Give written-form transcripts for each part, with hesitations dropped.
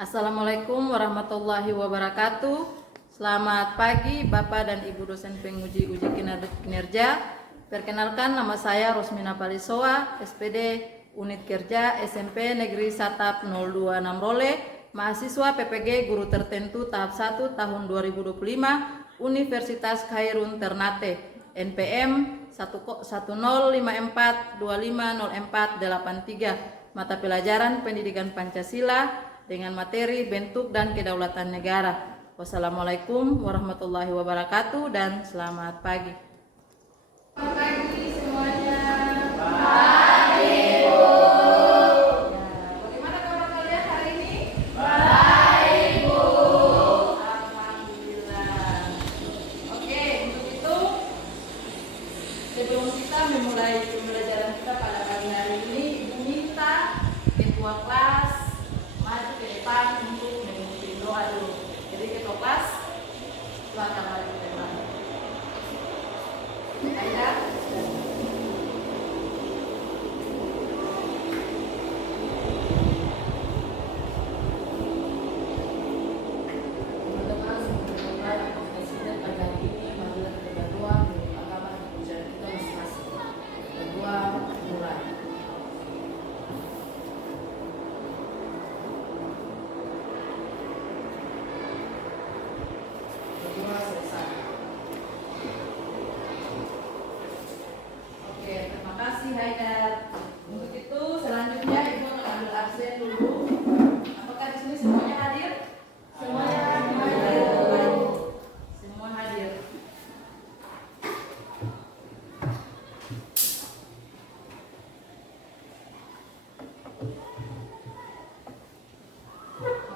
Assalamualaikum warahmatullahi wabarakatuh. Selamat pagi Bapak dan Ibu dosen penguji uji kinerja. Perkenalkan, nama saya Rosmina Palisoa, SPD Unit Kerja SMP Negeri Satap 026 Role, mahasiswa PPG Guru Tertentu tahap 1 tahun 2025, Universitas Khairun Ternate, NPM 1054250483, mata pelajaran Pendidikan Pancasila dengan materi bentuk dan kedaulatan negara. Wassalamualaikum warahmatullahi wabarakatuh dan selamat pagi. Selamat pagi semuanya. Pagi, Bu. Bagaimana kabar kalian hari ini? Baik, Bu. Alhamdulillah. Oke, untuk itu sebelum kita memulai pembelajaran kita pada pagi hari ini, Ibu minta ketua kelas maju ke depan untuk memimpin doa dulu. Jadi ketua kelas, silakan maju ke depan. Aida. Haidar. Untuk itu selanjutnya Ibu akan ambil absen dulu. Apakah di sini semuanya hadir? Semuanya hadir. Semua hadir.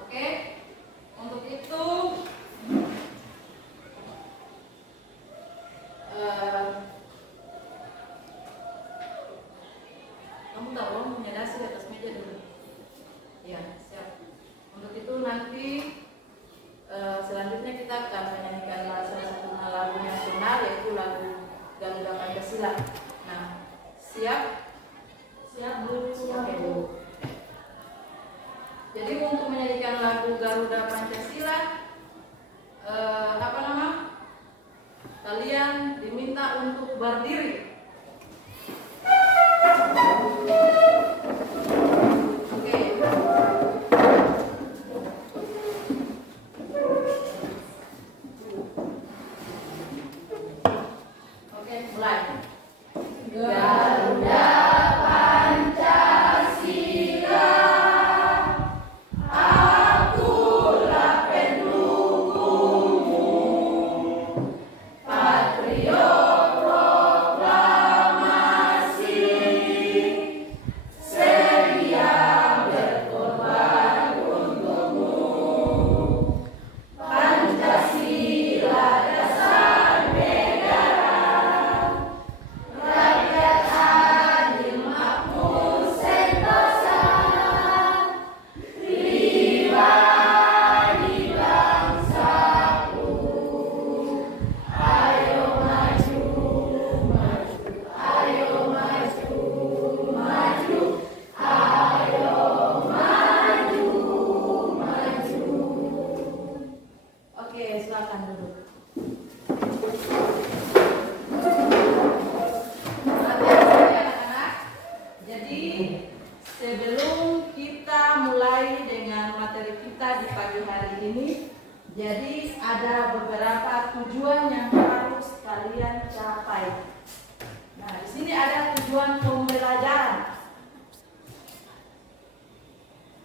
Oke. Untuk itu kamu tahu menyadari di atas meja dulu. Ya, siap. Untuk itu nanti selanjutnya kita akan menyanyikan salah satu lagu nasional, yaitu lagu Garuda Pancasila. Nah, siap? Siap, Bu. Oke, Bu. Jadi untuk menyanyikan lagu Garuda Pancasila, kalian diminta untuk berdiri. Jadi ada beberapa tujuan yang harus kalian capai. Nah, di sini ada tujuan pembelajaran.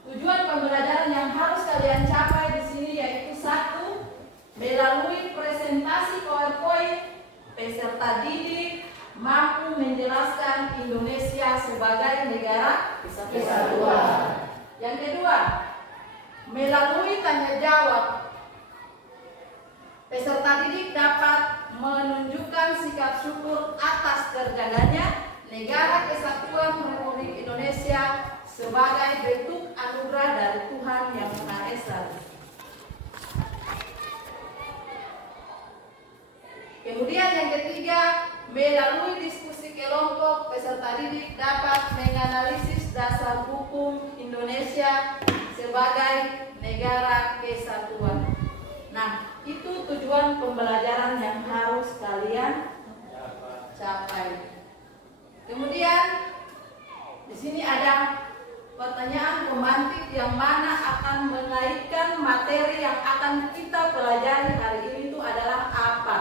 Tujuan pembelajaran yang harus kalian capai di sini yaitu 1. Melalui presentasi PowerPoint, peserta didik mampu menjelaskan Indonesia sebagai negara kesatuan. Yang kedua, melalui tanya jawab, peserta didik dapat menunjukkan sikap syukur atas terjaganya negara kesatuan Republik Indonesia sebagai bentuk anugerah dari Tuhan Yang Maha Esa. Kemudian yang ketiga, melalui diskusi kelompok, peserta didik dapat menganalisis dasar hukum Indonesia sebagai negara kesatuan. Nah, itu tujuan pembelajaran yang harus kalian capai. Kemudian di sini ada pertanyaan pemantik yang mana akan mengaitkan materi yang akan kita pelajari hari ini itu adalah apa?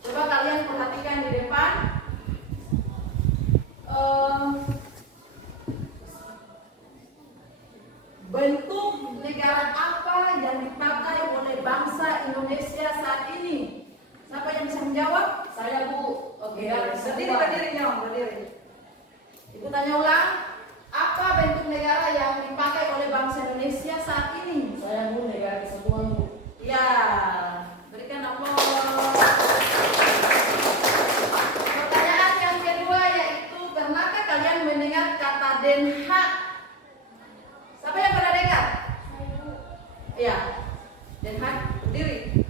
Coba kalian perhatikan di depan. Bentuk negara apa yang dipakai oleh bangsa Indonesia saat ini? Siapa yang bisa menjawab? Saya, Bu. Oke, berdiri. Ibu tanya ulang. Apa bentuk negara yang dipakai oleh bangsa Indonesia saat ini? Saya, Bu, negara kesatuan, Bu. Ya, berikan aplaus. Pertanyaan yang kedua yaitu, pernahkah kalian mendengar kata Den Haag? Siapa yang pernah dengar? Iya, Den Haag, berdiri.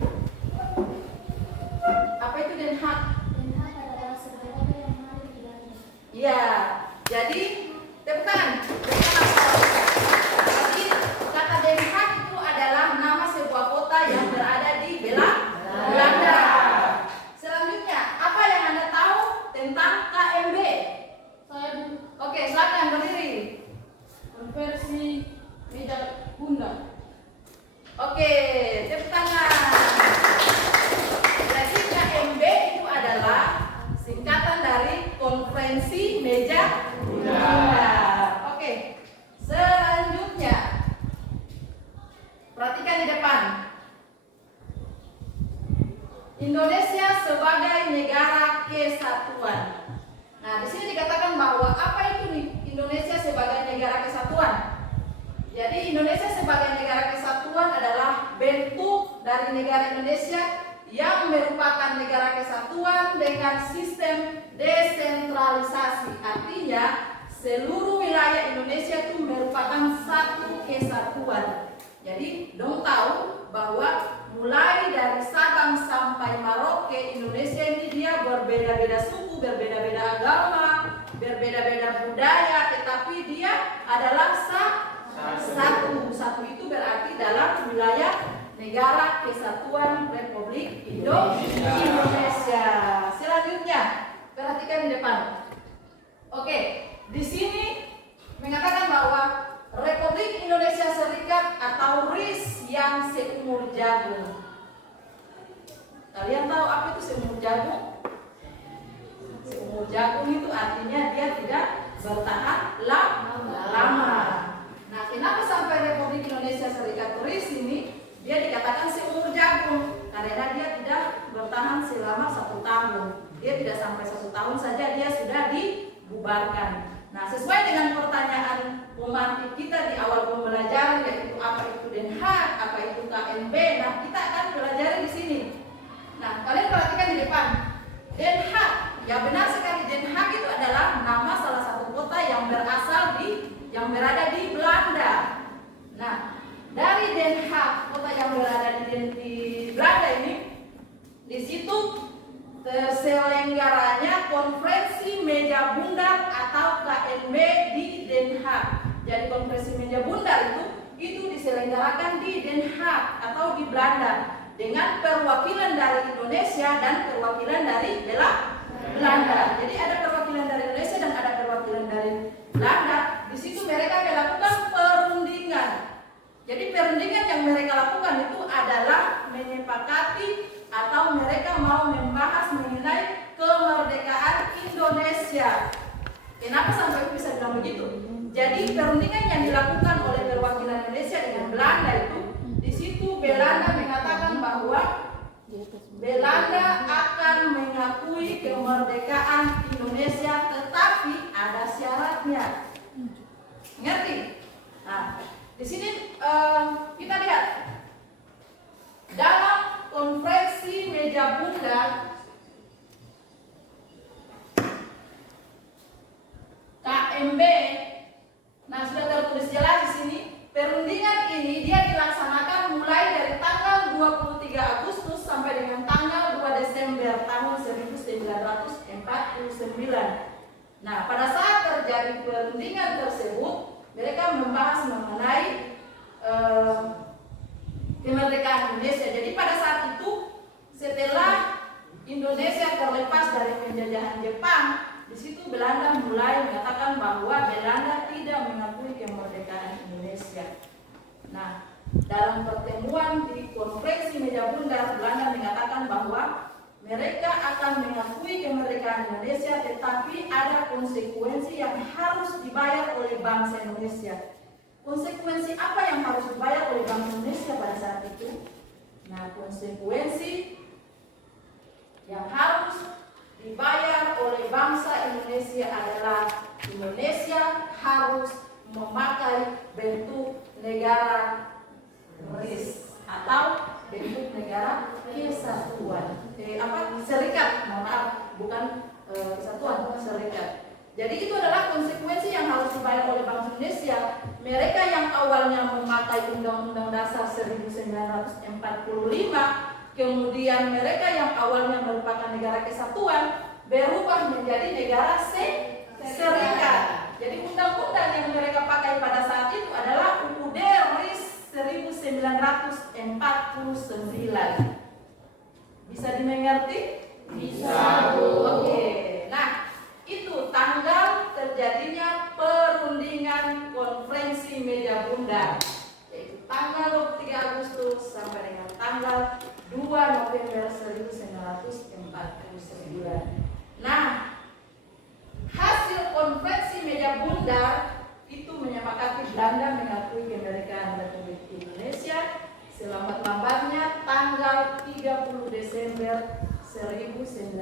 Apa itu Den Haag? Den Haag adalah sebuah kota yang ada di Belanda. Iya, jadi tepuk tangan. Jadi kata Den Haag itu adalah nama sebuah kota yang berada di Belanda. Selanjutnya, apa yang Anda tahu tentang KMB? Saya, Bu, Oke, silakan berdiri. konversi meja bunda. Oke, tepuk tangan. Jadi KMB itu adalah singkatan dari konferensi meja bunda. Oke, selanjutnya perhatikan di depan. Indonesia sebagai negara kesatuan. Nah, di sini dikatakan bahwa apa itu nih Indonesia sebagai negara kesatuan? Jadi Indonesia sebagai negara kesatuan adalah bentuk dari negara Indonesia yang merupakan negara kesatuan dengan sistem desentralisasi. Artinya seluruh wilayah Indonesia itu merupakan satu kesatuan. Jadi dong tahu bahwa mulai dari Sabang sampai Merauke, Indonesia ini dia berbeda-beda suku, berbeda-beda agama, berbeda-beda budaya, tetapi dia adalah satu. Satu itu berarti dalam wilayah negara kesatuan Republik Indonesia. Selanjutnya, perhatikan di depan. Oke, di sini mengatakan bahwa Republik Indonesia Serikat atau RIS yang seumur jagung. Kalian tahu apa itu seumur jagung? Seumur jagung itu artinya dia tidak bertahan lama. Nah, kenapa sampai Republik Indonesia Serikat RIS ini dia dikatakan seumur jagung? Karena dia tidak bertahan selama 1 tahun. Dia tidak sampai 1 tahun saja dia sudah dibubarkan. Nah, sesuai dengan pertanyaan pemantik kita di awal pembelajaran, yaitu apa itu Den Haag, apa itu KMB. Nah, kita akan pelajari di sini. Nah, kalian perhatikan di depan. Den Haag, ya benar sekali, Den Haag itu adalah nama salah satu kota yang berada di Belanda. Nah, dari Den Haag, kota yang berada di Belanda ini, di situ terselenggaranya konferensi meja bundar atau KMB di Den Haag. Jadi konferensi meja bundar itu diselenggarakan di Den Haag atau di Belanda dengan perwakilan dari Indonesia dan perwakilan dari Belanda. Jadi ada perwakilan dari Indonesia dan ada perwakilan dari Belanda. Di situ mereka melakukan perundingan. Jadi perundingan yang mereka lakukan itu adalah menyepakati atau mereka mau membahas mengenai kemerdekaan Indonesia. Kenapa sampai bisa bilang begitu? Jadi perundingan yang dilakukan oleh perwakilan Indonesia dengan Belanda itu, di situ Belanda mengatakan bahwa Belanda akan mengakui kemerdekaan Indonesia, tetapi ada syaratnya. Ngerti? Nah, di sini kita lihat dalam konferensi meja bundar KMB. Nah, sudah tertulis jelas di sini. Perundingan ini dia dilaksanakan mulai dari tanggal 23 Agustus sampai dengan tanggal 2 Desember tahun 1949. Nah, pada saat terjadi perundingan tersebut, mereka membahas mengenai dalam pertemuan di konferensi meja bundar, Belanda mengatakan bahwa mereka akan mengakui kemerdekaan Indonesia, tetapi ada konsekuensi yang harus dibayar oleh bangsa Indonesia. Konsekuensi apa yang harus dibayar oleh bangsa Indonesia pada saat itu? Nah, konsekuensi yang harus dibayar oleh bangsa Indonesia adalah Indonesia harus memakai bentuk negara RIS atau bentuk negara kesatuan. Serikat, maaf, bukan kesatuan, serikat. Jadi itu adalah konsekuensi yang harus dibayar oleh bangsa Indonesia. Mereka yang awalnya memakai Undang-Undang Dasar 1945, kemudian mereka yang awalnya merupakan negara kesatuan berubah menjadi negara serikat. Jadi undang-undang yang mereka pakai pada saat itu adalah UUD RIS 1949. Bisa dimengerti? Bisa, Bu. Oke. Nah, itu tanggal terjadinya perundingan konferensi meja bundar, yaitu tanggal 23 Agustus sampai dengan tanggal 2 November 1949. Nah, hasil konferensi meja bundar itu menyepakati Belanda mengakui kemerdekaan Republik Indonesia selambat-lambatnya tanggal 30 Desember 1945.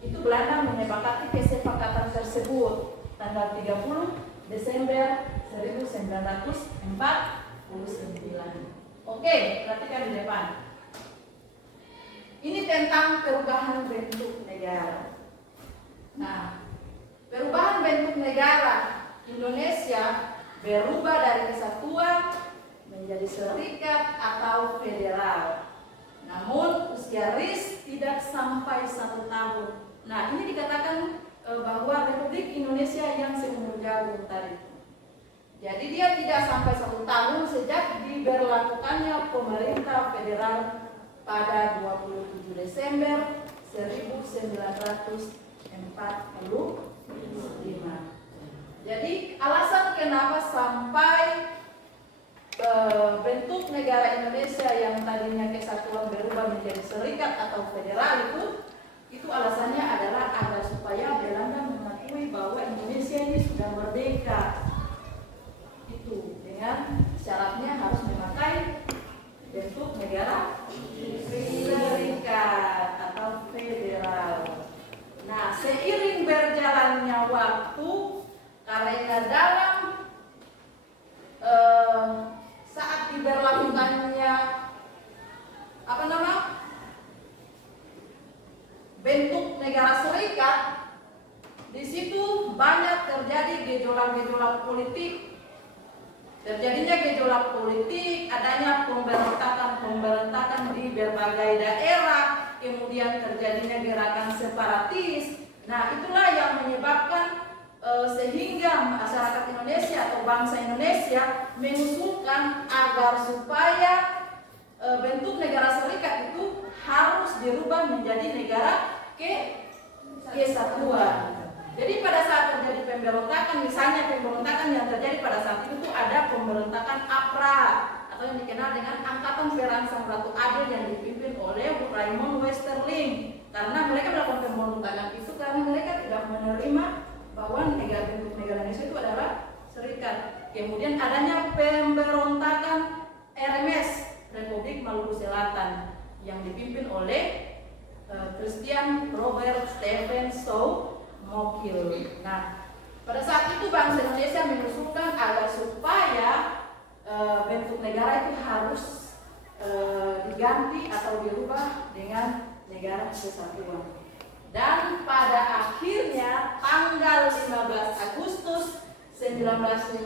Itu Belanda menyepakati kesepakatan tersebut tanggal 30 Desember 1949. Oke, perhatikan di depan. Ini tentang perubahan bentuk negara. Nah, perubahan bentuk negara Indonesia berubah dari kesatuan menjadi serikat atau federal. Namun usia RIS tidak sampai 1 tahun. Nah, ini dikatakan bahwa Republik Indonesia yang seumur jagung tadi. Jadi dia tidak sampai 1 tahun sejak diberlakukannya pemerintah federal pada 27 Desember 1945. Jadi alasan kenapa sampai bentuk negara Indonesia yang tadinya kesatuan berubah menjadi serikat atau federal itu alasannya adalah agar supaya Belanda mengakui bahwa Indonesia ini sudah merdeka. Itu dengan syaratnya harus memakai bentuk negara serikat atau federal. Nah, seiring berjalannya waktu, karena dalam saat diberlakukannya bentuk negara serikat, di situ banyak terjadi gejolak-gejolak politik. Terjadinya gejolak politik, adanya pemberontakan di berbagai daerah, kemudian terjadinya gerakan separatis. Nah, itulah yang menyebabkan sehingga masyarakat Indonesia atau bangsa Indonesia mengusulkan agar supaya bentuk negara serikat itu harus dirubah menjadi negara kesatuan. Jadi pada saat terjadi pemberontakan, misalnya pemberontakan yang terjadi pada saat itu ada pemberontakan APRA atau yang dikenal dengan Angkatan Perangsang Ratu Adil yang dipimpin oleh Raymond Westerling. Karena mereka melakukan pemberontakan itu karena mereka tidak menerima bahwa bentuk negara Indonesia itu adalah serikat. Kemudian adanya pemberontakan RMS Republik Maluku Selatan yang dipimpin oleh Christian Robert Stephen Mokil. Nah, pada saat itu bangsa Indonesia mengusulkan agar supaya bentuk negara itu harus diganti atau dirubah dengan negara kesatuan. Dan pada akhirnya tanggal 15 Agustus 1950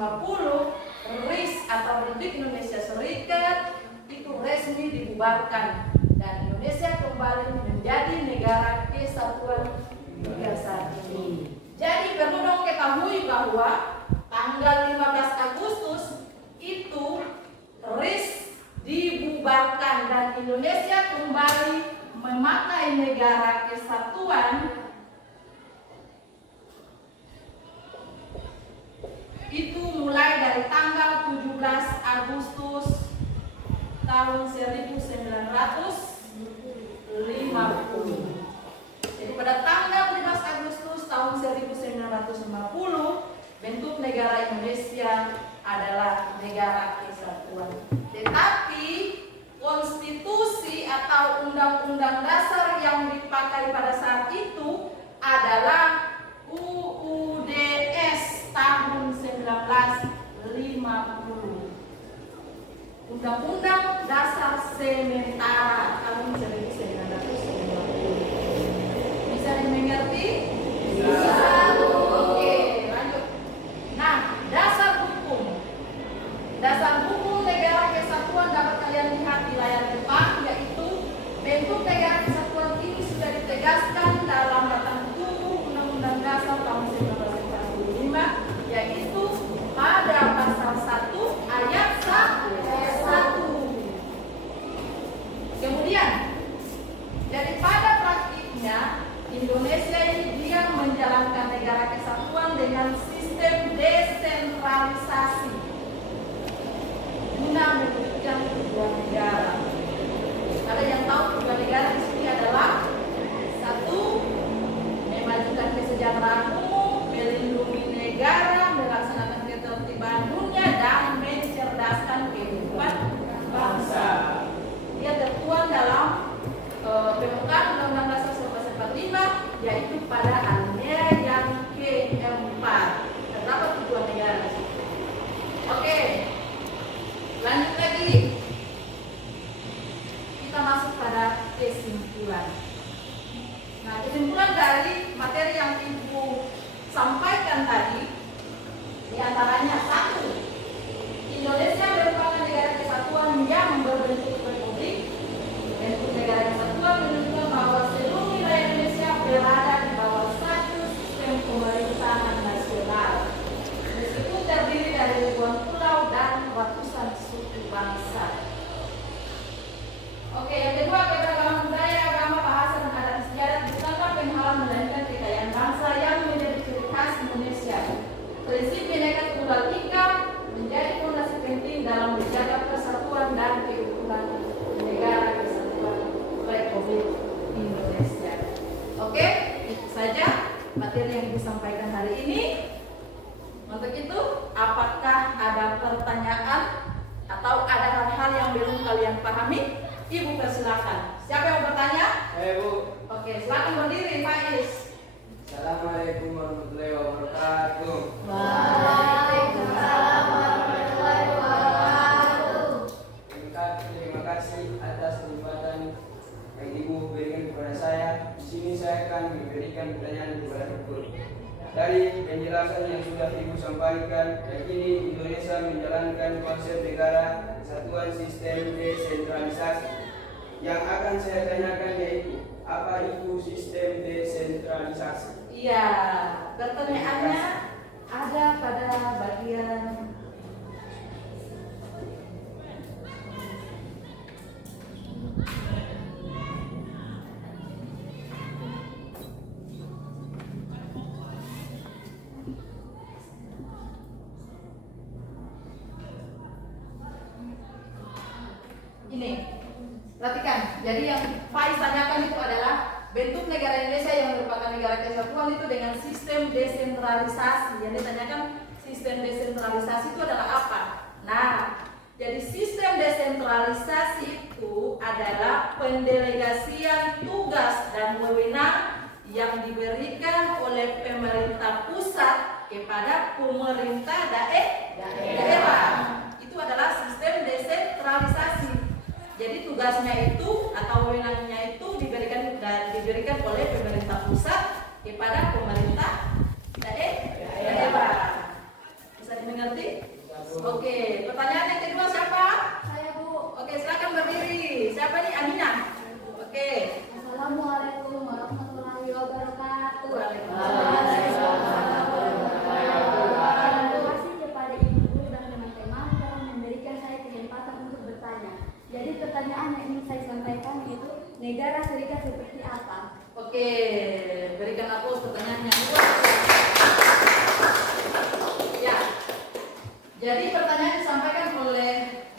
RIS atau Republik Indonesia Serikat itu resmi dibubarkan dan Indonesia kembali menjadi negara kesatuan hingga saat ini. Jadi perlu dong ketahui bahwa tanggal 15 Agustus itu RIS dibubarkan dan Indonesia kembali memakai negara kesatuan itu mulai dari tanggal tahun 1950. Jadi pada tanggal 15 Agustus tahun 1950, bentuk negara Indonesia adalah negara kesatuan. Tetapi konstitusi atau undang-undang dasar yang dipakai pada saat itu adalah UUDS tahun 1950. Undang-undang Dasar Sementara tahun 1950. Bisa dimengerti? Bisa. Oke, lanjut. Nah, dasar hukum negara kesatuan dapat kalian lihat di layar depan, yaitu bentuk negara kesatuan ini sudah ditegaskan dalam batang tubuh Undang-Undang Dasar tahun 1945, yaitu pada pasal 1 ayat 1. Kemudian, jadi pada praktiknya Indonesia ini dia menjalankan negara kesatuan dengan sistem desentralisasi guna mewujudkan kedua negara. Ada yang tahu kedua negara di sini adalah satu, memajukan kesejahteraan umum, melindungi negara, melaksanakan ketertiban dunia, dan mencerdaskan kehidupan bangsa. Dia tertuang dalam pembukaan Undang-Undang Dasar 1945, yaitu pada alinea yang keempat. Terdapat kedua negara. Oke, lanjut lagi. Kita masuk pada kesimpulan. Nah, kesimpulan dari materi yang Ibu sampaikan tadi, diantaranya satu, Indonesia merupakan negara kesatuan yang berbentuk republik. Bentuk negara kesatuan menunjukkan bahwa seluruh wilayah Indonesia berada di bawah satu sistem pemerintahan nasional, meskipun terdiri dari ribuan pulau dan ratusan suku bangsa. Oke, yang kedua, keberagaman budaya, agama, bahasa, dan adat istiadat bukanlah penghalang melainkan kekayaan bangsa yang menjadi ciri khas Indonesia. Prinsip Bhinneka Tunggal Ika menjadi fondasi penting dalam menjaga persatuan dan keutuhan negara kesatuan Republik Indonesia. Oke, itu saja materi yang disampaikan hari ini. Untuk itu, apakah ada pertanyaan atau ada hal-hal yang belum kalian pahami? Ibu persilakan. Siapa yang bertanya? Bu. Oke, silakan berdiri, Faiz. Assalamualaikum warahmatullahi wabarakatuh. Waalaikumsalam warahmatullahi wabarakatuh. Terima kasih atas kesempatan yang Ibu berikan kepada saya. Di sini saya akan memberikan pertanyaan kepada Ibu. Dari penjelasan yang sudah Ibu sampaikan, yakini Indonesia menjalankan konsep negara kesatuan sistem desentralisasi. Yang akan saya tanyakan yaitu, apa itu sistem desentralisasi? Iya, pertanyaannya ada pada bagian ini. Perhatikan, jadi yang Faiz tanyakan itu adalah bentuk negara Indonesia yang merupakan negara kesatuan itu dengan sistem desentralisasi. Yang ditanyakan sistem desentralisasi itu adalah apa? Nah, jadi sistem desentralisasi itu adalah pendelegasian tugas dan wewenang yang diberikan oleh pemerintah pusat kepada pemerintah daerah. Itu adalah sistem desentralisasi. Jadi tugasnya itu atau wewenangnya itu diberikan oleh pemerintah pusat kepada pemerintah daerah. Bisa dimengerti? Oke, pertanyaan yang kedua siapa? Saya, Bu. Oke, silakan berdiri. Siapa nih? Aminah. Oke. Assalamualaikum warahmatullahi wabarakatuh. Waalaikumsalam. Terima kasih kepada Ibu dan teman-teman telah memberikan saya kesempatan untuk bertanya. Jadi pertanyaan yang ingin saya sampaikan itu, negara serikat seperti apa? Oke, berikan aku pertanyaannya. Ya. Jadi pertanyaan disampaikan oleh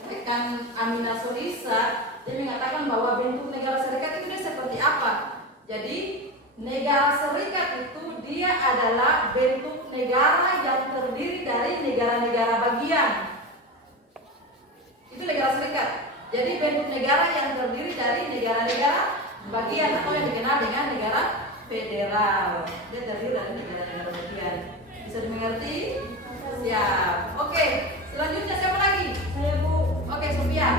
rekan dengan Amina Solisa, dia mengatakan bahwa bentuk negara serikat itu dia seperti apa. Jadi negara serikat itu dia adalah bentuk negara yang terdiri dari negara-negara bagian. Itu negara serikat. Jadi bentuk negara yang terdiri dari negara-negara bagian atau yang dikenal dengan negara federal. Dia terdiri dari negara-negara bagian. Bisa dimengerti? Siap. Oke, selanjutnya siapa lagi? Saya, Bu. Oke, Sofia.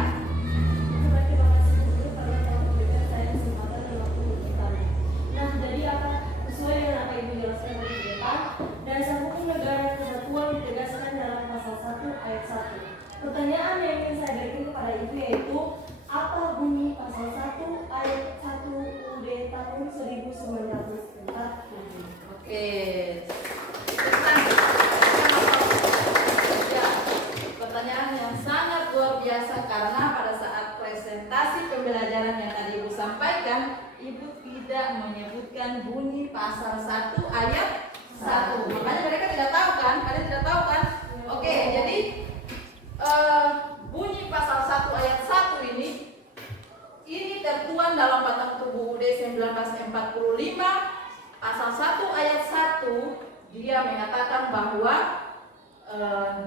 Terima kasih dulu karena telah memberikan saya kesempatan dan waktu untuk bertanya. Nah, jadi apa sesuai dengan apa Ibu jelaskan tadi di depan, dasar hukum negara kesatuan ditegaskan dalam pasal 1 ayat 1. Pertanyaan yang ingin saya berikan kepada Ibu yaitu apa bunyi pasal 1 ayat 1 UUD tahun 1940? Oke. Pertanyaan yang sangat luar biasa karena pada saat presentasi pembelajaran yang tadi Ibu sampaikan, Ibu tidak menyebutkan bunyi pasal 1 ayat 1. Makanya mereka tidak tahu kan? Kalian tidak tahu kan? Oke, jadi bunyi pasal 1 ayat 1 ini tertuang dalam Batang Tubuh UUD 1945 pasal 1 ayat 1. Dia mengatakan bahwa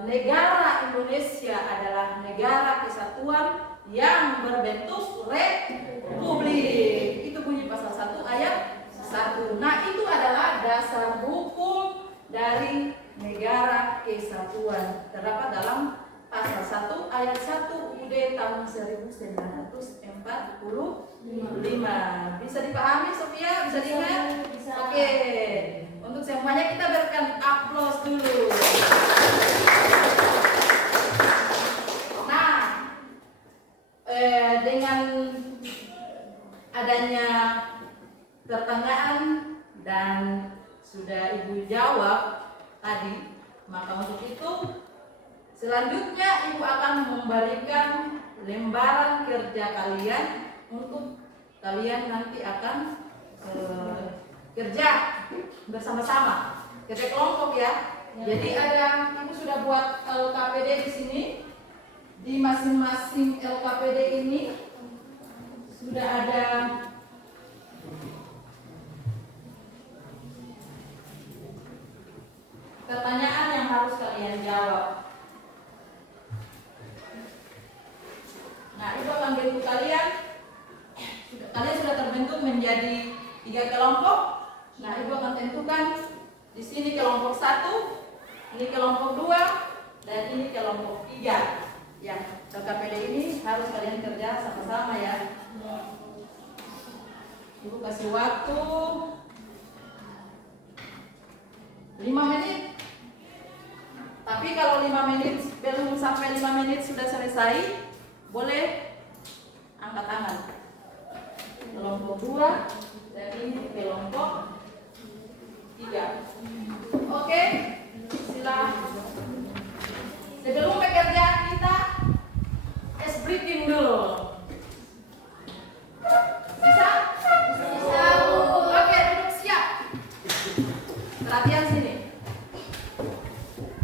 negara Indonesia adalah negara kesatuan yang berbentuk republik. Itu bunyi pasal 1 ayat 1. Nah, itu adalah dasar hukum dari negara kesatuan. Terdapat dalam pasal 1 ayat 1 UUD tahun 1945. Bisa dipahami, Sofia? Bisa diingat? Bisa. Oke. Untuk semuanya kita berikan aplaus dulu. Nah, dengan adanya pertanyaan dan sudah Ibu jawab tadi, maka untuk itu selanjutnya Ibu akan memberikan lembaran kerja kalian untuk kalian nanti akan kerja bersama-sama, kerja kelompok ya. Jadi ada, Ibu sudah buat LKPD di sini. Di masing-masing LKPD ini sudah ada pertanyaan yang harus kalian jawab. Nah, itu akan bentuk kalian. Kalian sudah terbentuk menjadi 3 kelompok. Nah, Ibu akan tentukan di sini kelompok 1, ini kelompok 2, dan ini kelompok 3. Ya, LKPD ini harus kalian kerja sama-sama ya. Ibu kasih waktu 5 menit. Tapi kalau 5 menit belum sampai 5 menit sudah selesai, boleh angkat tangan. Kelompok 2 dan ini kelompok 3. Oke, silakan. Sebelum bekerja kita ice breaking dulu. Bisa? Bisa. Oke, duduk siap. Perhatian sini.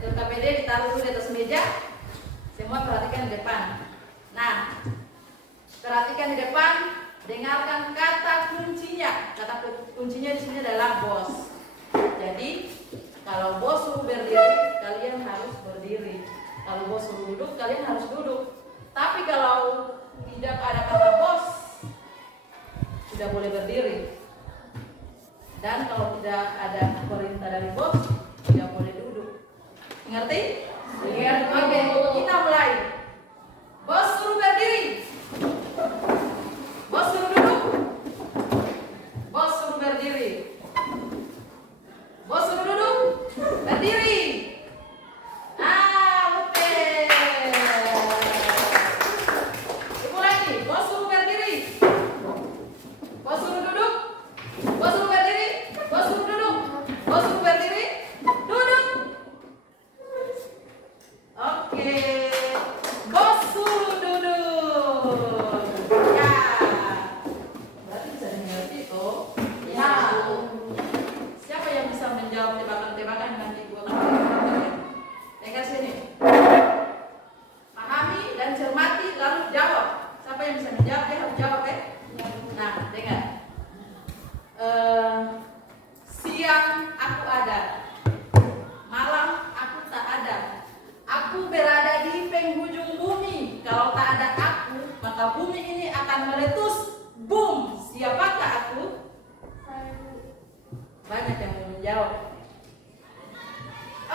LKPD ditaruh dulu di atas meja. Semua perhatikan di depan. Nah, perhatikan di depan. Dengarkan kata kuncinya. Kata kuncinya di sini adalah bos. Jadi, kalau bos suruh berdiri, kalian harus berdiri. Kalau bos suruh duduk, kalian harus duduk. Tapi kalau tidak ada kata bos, tidak boleh berdiri. Dan kalau tidak ada perintah dari bos, tidak boleh duduk. Ngerti? Ngerti. Oke, kita mulai. Bos suruh berdiri. Bos suruh duduk. Bos suruh berdiri. Bos suruh duduk. Berdiri. Oke. Ibu lagi. Bos suruh berdiri. Bos suruh duduk. Bos suruh berdiri. Bos suruh duduk. Bos suruh berdiri. Duduk. Oke. Bos suruh duduk. Ya. Berarti bisa dimengerti toh? Ya. Siapa yang bisa menjawab tebakan-tebakan nanti Ibu akan berikan kalian. Dengar sini. Pahami dan cermati Aku berada di penghujung bumi. Kalau tak ada aku, maka bumi ini akan meletus. Boom! Siapakah aku? Banyak yang mau menjawab.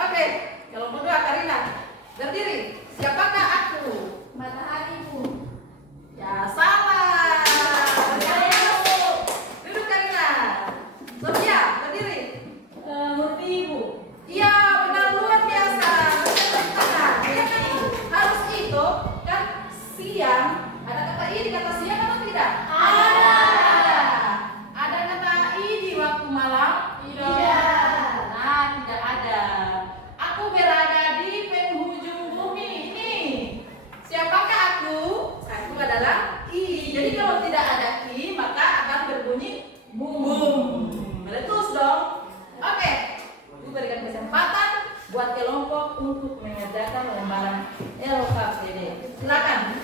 Oke, kalau berdua Karina berdiri. Siapakah aku? Mataharimu. Ya salah. Duduk. Duduk Karina. Sofia berdiri. Murnimu. Iya benar luar biasa. Harus itu kan siang. Ada kata i di kata siang atau tidak? Ada. Ada kata i di waktu malam? Iya. Nah, tidak ada. Aku berada di penghujung bumi ini. Siapakah aku? Aku adalah i. Jadi kalau tidak ada i, maka akan berbunyi boom. Meletus dong. Oke. Aku berikan kesempatan buat kelompok untuk mengerjakan lembaran LKPD. Silakan.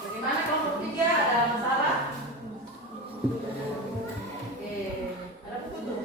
Bagaimana kelompok 3? Ada masalah? Oke, ada buku.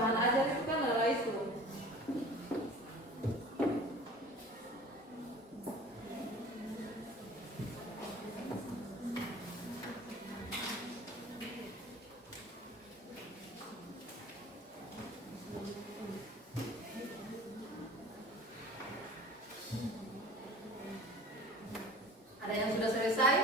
bahan ajar itu kan adalah itu. Ada yang sudah selesai?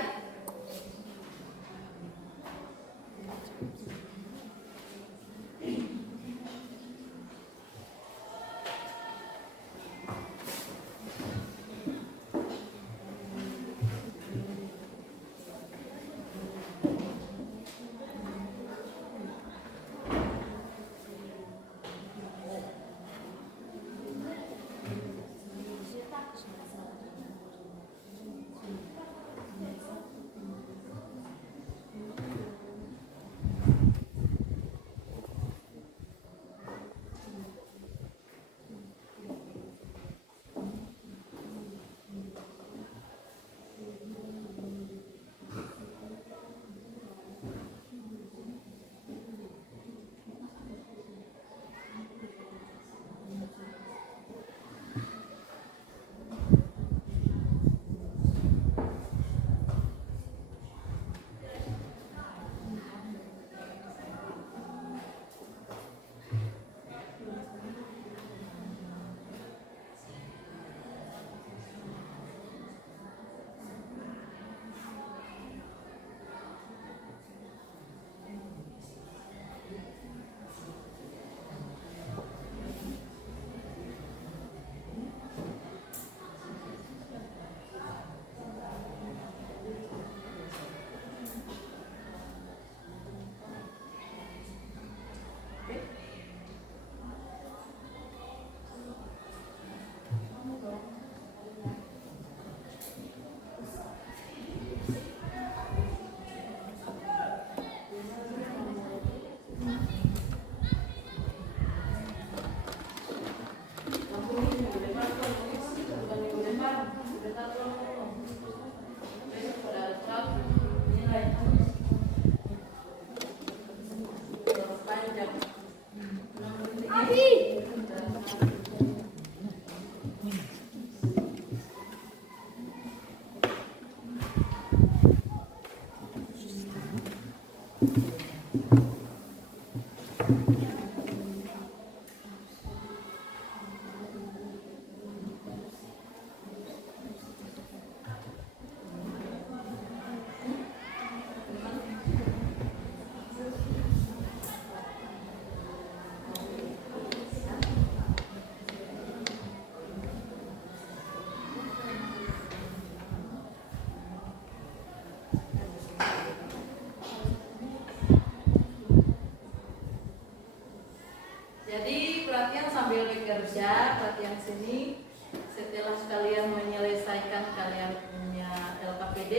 Jadi pelatihan sambil bekerja, pelatihan sini setelah kalian menyelesaikan kalian punya LKPD,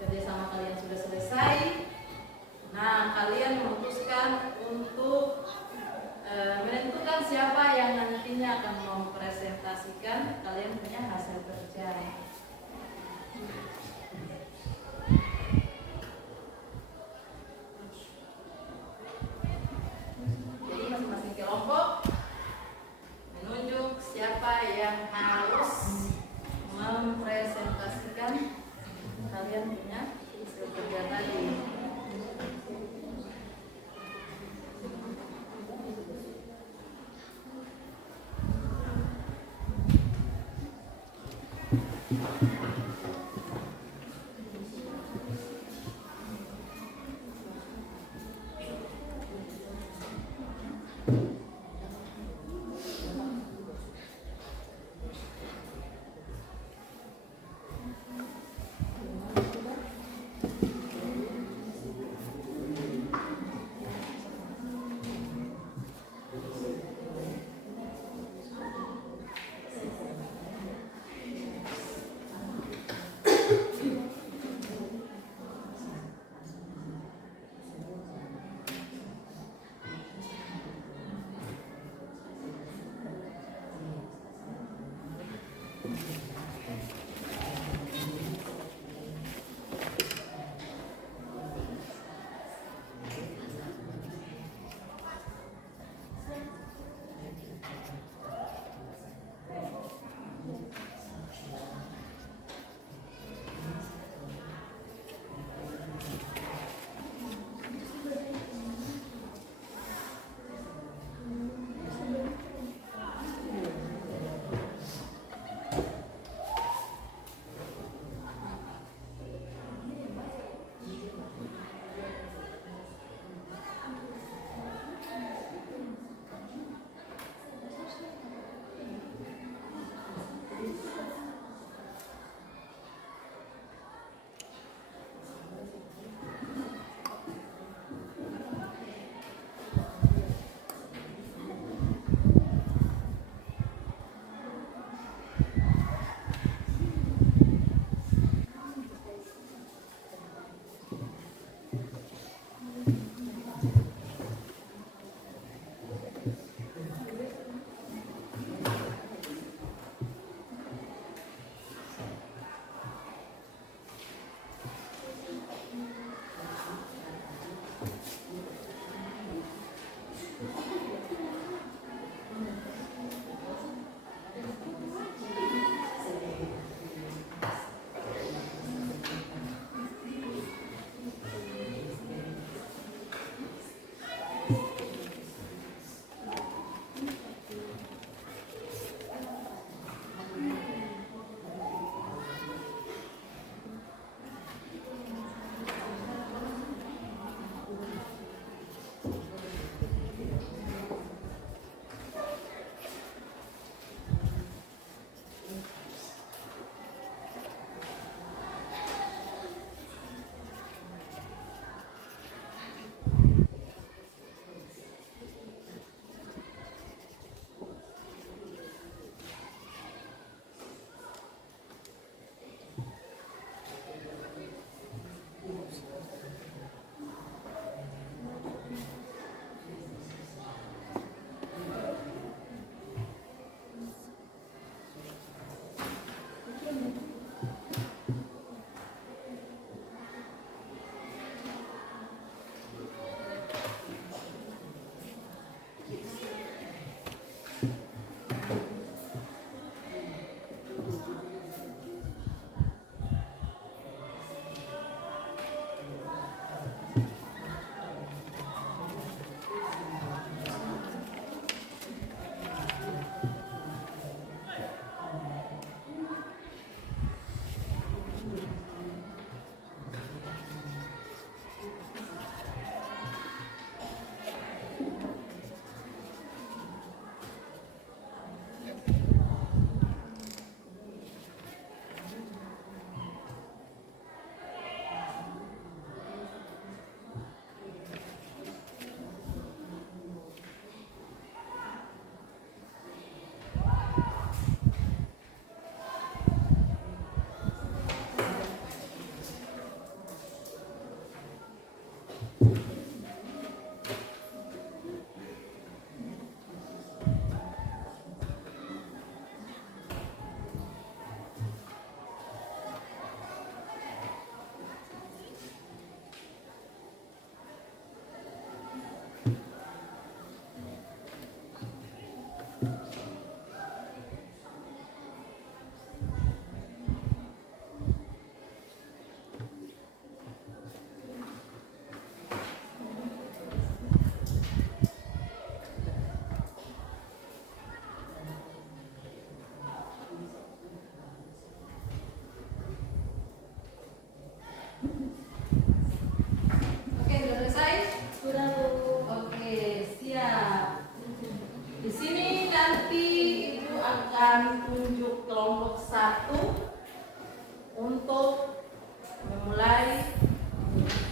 kerjasama kalian sudah selesai. Nah, kalian memutuskan untuk menentukan siapa yang nantinya akan mempresentasikan kalian punya hasil kerja. Jadi masing-masing kelompok menunjuk siapa yang harus mempresentasikan kalian punya hasil kerja tadi.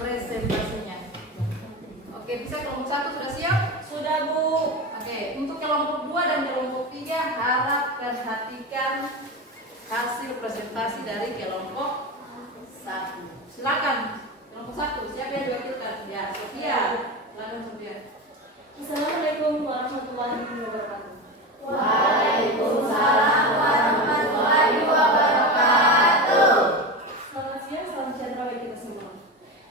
presentasinya. Oke, bisa kelompok 1 sudah siap? Sudah, Bu. Oke, untuk kelompok 2 dan kelompok 3 harap perhatikan hasil presentasi dari kelompok 1. Silakan. Kelompok 1, siapa yang diwakilkan? Ya, Sofia. Silakan Sofia. Assalamualaikum warahmatullahi wabarakatuh. Waalaikumsalam warahmatullahi wabarakatuh. Selamat siang, salam sejahtera bagi kita semua.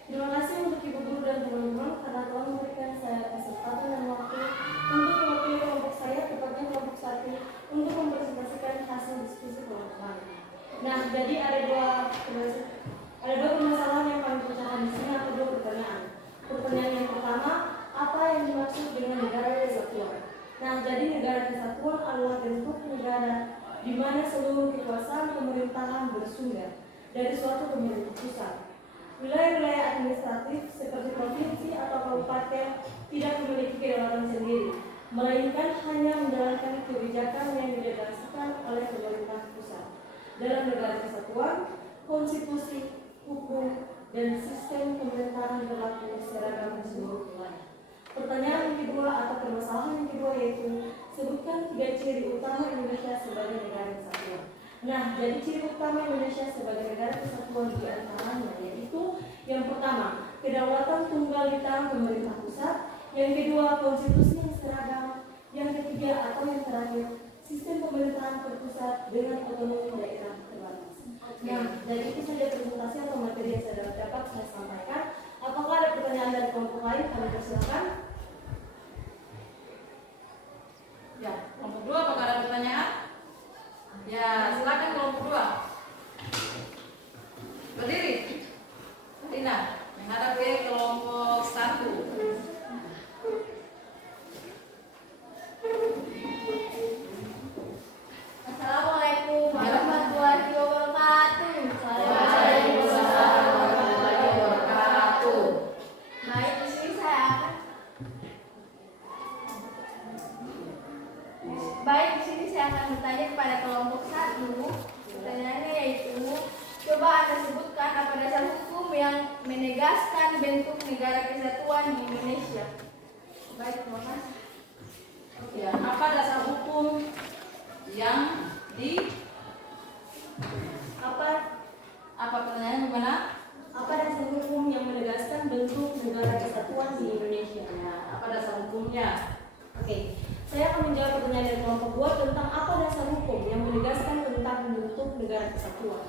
Terima kasih untuk Ibu Guru dan teman-teman karena telah memberikan saya kesempatan dan waktu untuk mewakili kelompok saya, tepatnya kelompok 1, untuk mempresentasikan hasil diskusi kelompok kami. Nah, jadi ada dua permasalahan yang kami pecahkan di sini atau dua pertanyaan. Pertanyaan yang pertama, apa yang dimaksud dengan negara kesatuan? Nah, jadi negara kesatuan adalah bentuk negara di mana seluruh kekuasaan pemerintahan bersumber dari suatu pemerintah pusat. Wilayah-wilayah administratif seperti provinsi atau kabupaten tidak memiliki kedaulatan sendiri, melainkan hanya menjalankan kebijakan yang didelegasikan oleh pemerintah pusat. Dalam negara kesatuan, konstitusi, hukum, dan sistem pemerintahan berlaku seragam di seluruh wilayah. Pertanyaan yang kedua atau permasalahan yang kedua yaitu sebutkan 3 ciri utama Indonesia sebagai negara kesatuan. Nah, jadi ciri utama Indonesia sebagai negara kesatuan di antaranya yaitu yang pertama, kedaulatan tunggal di tangan pemerintah pusat, yang kedua, konstitusi yang seragam, yang ketiga atau yang terakhir, sistem pemerintahan terpusat dengan otonomi daerah terbatas. Nah, jadi itu saja presentasi atau materi yang saya dapat saya sampaikan. Apakah ada pertanyaan dari kelompok lain? Kami persilakan. Ya, kelompok 2 apakah ada pertanyaan? Ya, silakan kelompok 2. Berdiri. Rina, menghadap ke kelompok 1. Assalamualaikum warahmatullahi wabarakatuh. Waalaikumsalam warahmatullahi wabarakatuh. Baik, di sini saya akan bertanya kepada kelompok 1. Pertanyaannya yaitu, coba Anda sebutkan apa dasar hukum yang menegaskan bentuk negara kesatuan di Indonesia. Baik, terima kasih. Ya, apa dasar hukum yang apa pertanyaan gimana? Apa dasar hukum yang menegaskan bentuk negara kesatuan di Indonesia? Ya, apa dasar hukumnya? Oke, saya akan menjawab pertanyaan dari kelompok 2 tentang apa dasar hukum yang menegaskan tentang bentuk negara kesatuan.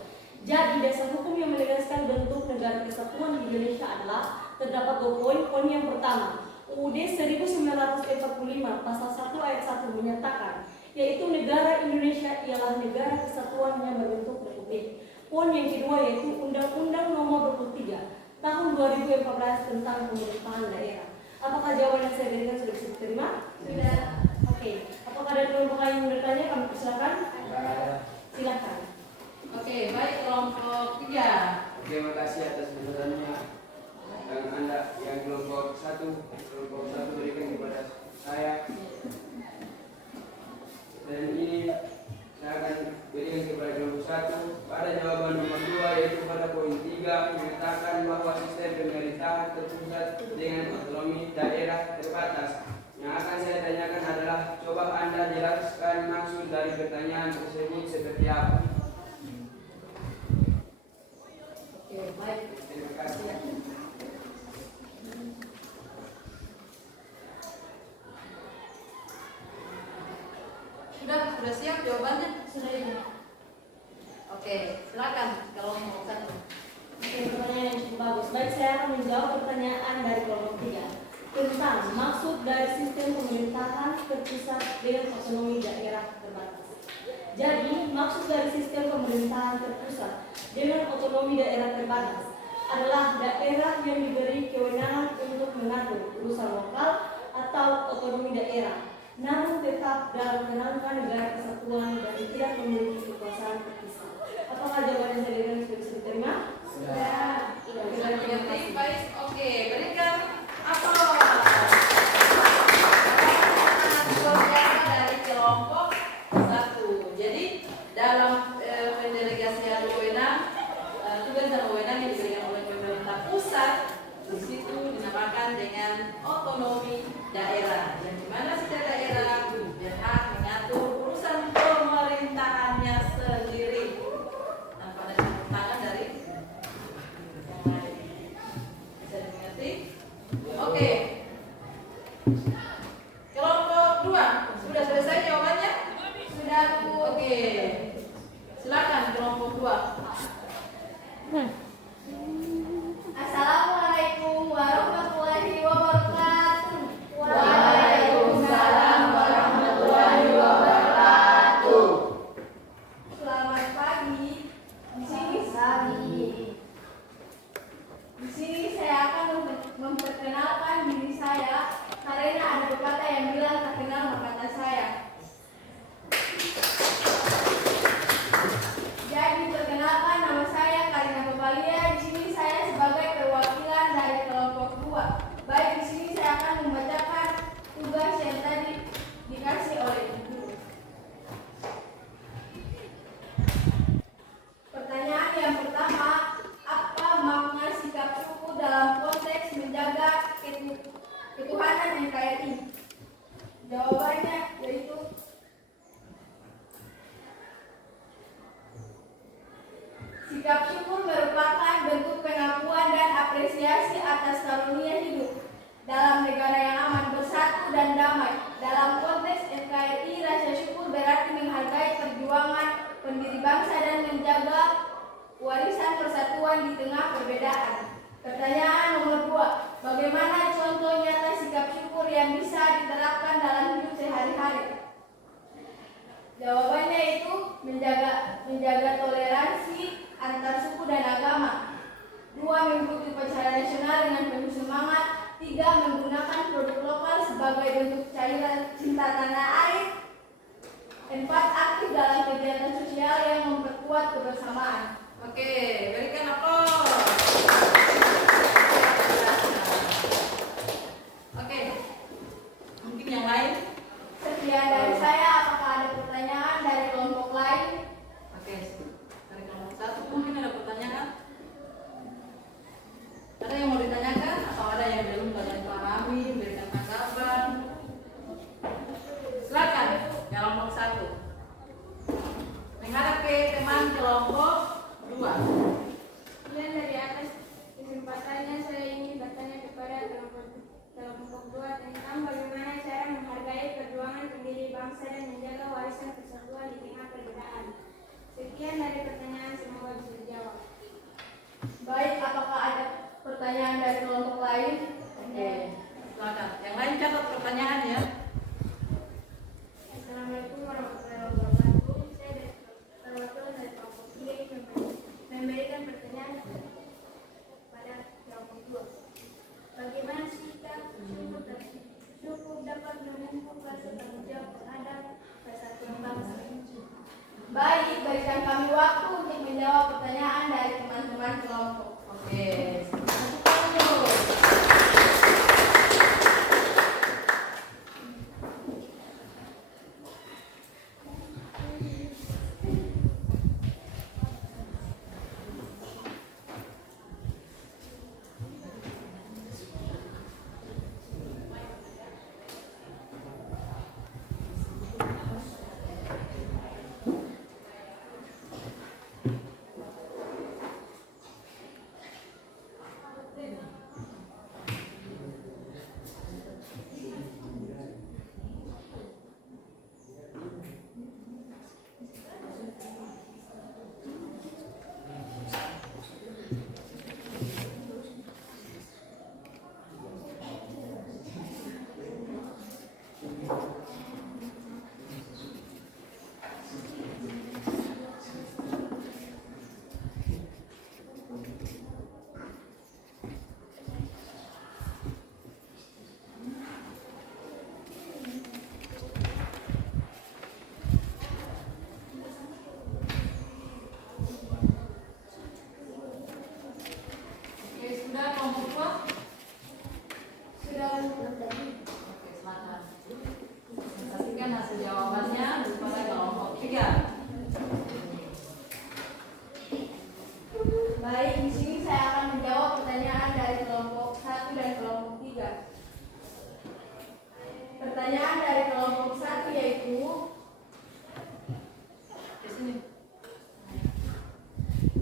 Jadi, dasar hukum yang menegaskan bentuk negara kesatuan di Indonesia adalah terdapat 2 poin. Poin yang pertama, UUD 1945 pasal 1 ayat 1 menyatakan, yaitu negara Indonesia ialah negara kesatuan yang berbentuk republik. Poin yang kedua yaitu Undang-Undang Nomor 23 Tahun 2014 tentang pemerintahan daerah. Apakah jawaban yang saya berikan sudah bisa diterima? Sudah. Oke. Apakah ada kelompok lain yang bertanya? Kami persilakan. Silakan. Oke, baik kelompok 3. Terima kasih atas penjelasannya. Dan Anda yang kelompok 1 berikan kepada saya. Dan ini saya akan berikan kepada kelompok 1 pada jawaban nomor 2 yaitu pada poin 3 menyatakan bahwa sistem pemerintahan terpusat dengan otonomi daerah terbatas. Yang akan saya tanyakan adalah coba Anda jelaskan maksud dari pertanyaan tersebut seperti apa. Oke, baik. Terima kasih. Sudah siap jawabannya? Sudah ini. Oke, silakan kelompok 1. Oke, pertanyaan yang cukup bagus. Baik, saya akan menjawab pertanyaan dari kelompok 3 tentang maksud dari sistem pemerintahan terpusat dengan otonomi daerah terbatas. Jadi, maksud dari sistem pemerintahan terpusat dengan otonomi daerah terbatas adalah daerah yang diberi kewenangan untuk mengatur urusan lokal atau otonomi daerah, namun tetap dalam kerangka negara kesatuan dan tidak memiliki kekuasaan terpisah. Apakah jawaban yang saya berikan sudah bisa diterima? Sudah. Sudah mengerti? Baik. Oke, berikan aplaus. Dari kelompok 1. Jadi dalam pendelegasian wewenang, tugas dan wewenang yang diberikan oleh pemerintah pusat Silakan kelompok 2. Assalamualaikum warahmatullahi wabarakatuh. Waalaikumsalam warahmatullahi wabarakatuh. Selamat pagi. Di sini saya akan memperkenalkan diri saya karena ada pepatah yang bilang tak kenal maka tak sayang. Jadi perkenalkan, nama saya Karina Pepalia. Di sini saya sebagai perwakilan dari kelompok 2. Baik, di sini saya akan membacakan tugas yang tadi dikasih oleh ibu. Pertanyaan yang pertama, apa makna sikap suku dalam konteks menjaga ketuhanan NKRI? Jawabannya yaitu sikap syukur merupakan bentuk pengakuan dan apresiasi atas karunia hidup dalam negara yang aman, bersatu, dan damai. Dalam konteks NKRI, rasa syukur berarti menghargai perjuangan pendiri bangsa dan menjaga warisan persatuan di tengah perbedaan. Pertanyaan nomor 2, bagaimana contoh nyata sikap syukur yang bisa diterapkan dalam hidup sehari-hari? Jawabannya itu menjaga toleransi antar suku dan agama. 2, mengikuti upacara nasional dengan penuh semangat. 3, menggunakan produk lokal sebagai bentuk cairan cinta tanah air. 4, aktif dalam kegiatan sosial yang memperkuat kebersamaan. Oke, berikan aplaus. Oke, mungkin yang lain. Sekian dari saya. Apakah ada pertanyaan dari kelompok lain? Oke, dari kelompok 1 mungkin ada pertanyaan. Ada yang mau ditanyakan atau ada yang belum kalian pahami, berikan tanggapan. Silakan kelompok 1. Menghadap ke teman kelompok 2. Kemudian dari atas kesempatannya saya ingin bertanya kepada kelompok 2 tentang bagaimana cara menghargai perjuangan pendiri bangsa dan menjaga warisan persatuan di tengah perbedaan. Sekian dari pertanyaan, semoga bisa dijawab. Baik, apakah ada pertanyaan dari kelompok lain? Oke, silakan. Yang lain catat pertanyaan ya. Assalamualaikum warahmatullahi wabarakatuh. Saya dari perwakilan dari kelompok 3 ingin memberikan pertanyaan pada kelompok 2. Bagaimana sikap syukur dapat memupuk rasa tanggung jawab terhadap persatuan bangsa? Baik, berikan kami waktu untuk menjawab pertanyaan dari teman-teman kelompok. Oke, tepuk dulu.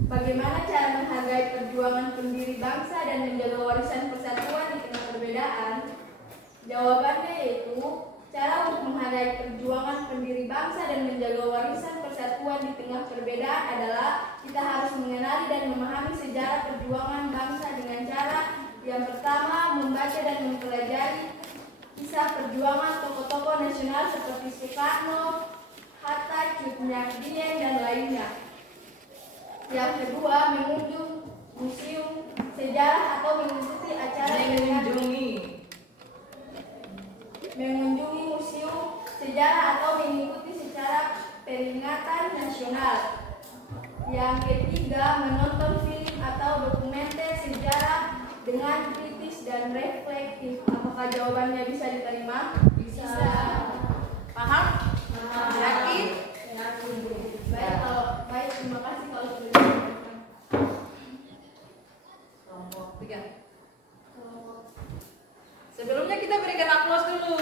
Bagaimana cara menghargai perjuangan pendiri bangsa dan menjaga warisan persatuan di tengah perbedaan? Jawabannya yaitu cara untuk menghargai perjuangan pendiri bangsa dan menjaga warisan persatuan di tengah perbedaan perbedaan adalah kita harus mengenali dan memahami sejarah perjuangan bangsa dengan cara yang pertama membaca dan mempelajari kisah perjuangan tokoh-tokoh nasional seperti Soekarno, Hatta, Cut Nyak Dien, dan lainnya. Yang kedua, mengunjung museum sejarah atau mengikuti acara mengunjungi museum sejarah atau mengikuti secara peringatan nasional. Yang ketiga, menonton film atau dokumenter sejarah dengan kritis dan reflektif. Apakah jawabannya bisa diterima? Bisa. Paham? Yakin? Baik, terima kasih kalau sudah dijelaskan. Kelompok 3. Sebelumnya kita berikan aplaus dulu.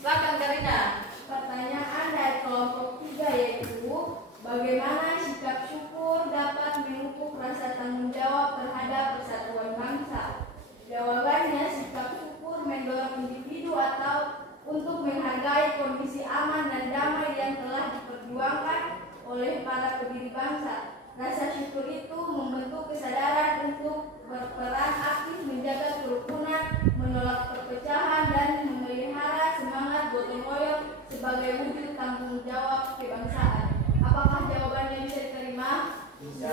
Silakan Karina. Pertanyaan dari kelompok 3 yaitu bagaimana sikap syukur dapat memupuk rasa tanggung jawab terhadap persatuan bangsa? Jawabannya, sikap syukur mendorong individu atau untuk menghargai kondisi aman dan damai yang telah diperjuangkan oleh para pendiri bangsa. Rasa syukur itu membentuk kesadaran untuk berperan aktif menjaga kerukunan, menolak perpecahan, dan memelihara semangat gotong royong sebagai wujud tanggung jawab kebangsaan. Apakah jawabannya bisa diterima? Bisa.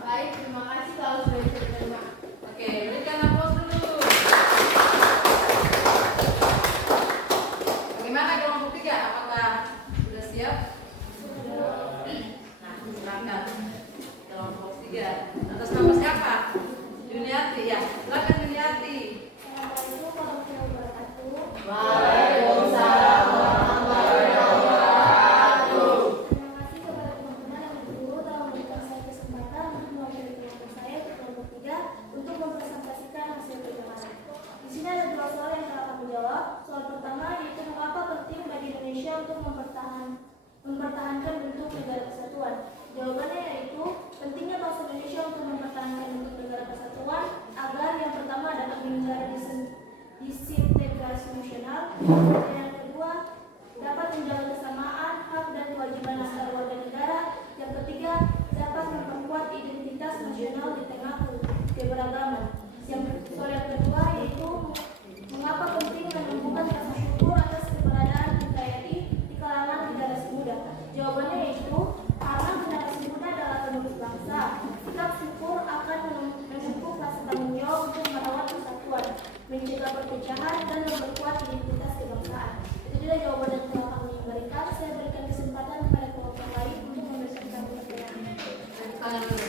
Baik, terima kasih kalau sudah bisa diterima. Oke, berikan aplaus dulu. Bagaimana kelompok 3? Apakah sudah siap? Nah, silakan. Kelompok 3. Atas nama siapa? Juniati ya. Silakan Juniati. Assalamualaikum warahmatullahi wabarakatuh. Waalaikumsalam warahmatullahi wabarakatuh. Terima kasih kepada teman-teman yang berguru telah memberikan saya kesempatan untuk mewakili kelompok saya ke kelompok 3 untuk mempresentasikan hasil perjalanan. Di sini ada 2 soal yang telah kami jawab. Soal pertama yaitu mengapa penting bagi Indonesia untuk mempertahankan bentuk negara kesatuan. Jawabannya yaitu pentingnya bangsa Indonesia untuk mempertahankan bentuk negara kesatuan agar yang pertama dapat menghindari disintegrasi nasional, dan yang kedua dapat menjaga kesamaan hak dan kewajiban antar warga negara, yang ketiga dapat memperkuat identitas nasional di tengah keberagaman. Soal yang kedua yaitu mengapa penting menumbuhkan rasa syukur atas keberadaan NKRI di kalangan generasi muda. Jawabannya yaitu karena generasi muda adalah penerus bangsa. Sikap syukur akan memupuk rasa tanggung jawab untuk merawat persatuan, mencegah perpecahan, dan memperkuat identitas kebangsaan. Itu juga jawaban yang telah kami berikan. Saya berikan kesempatan kepada kelompok lain untuk memberikan pertanyaan. Tangan dulu.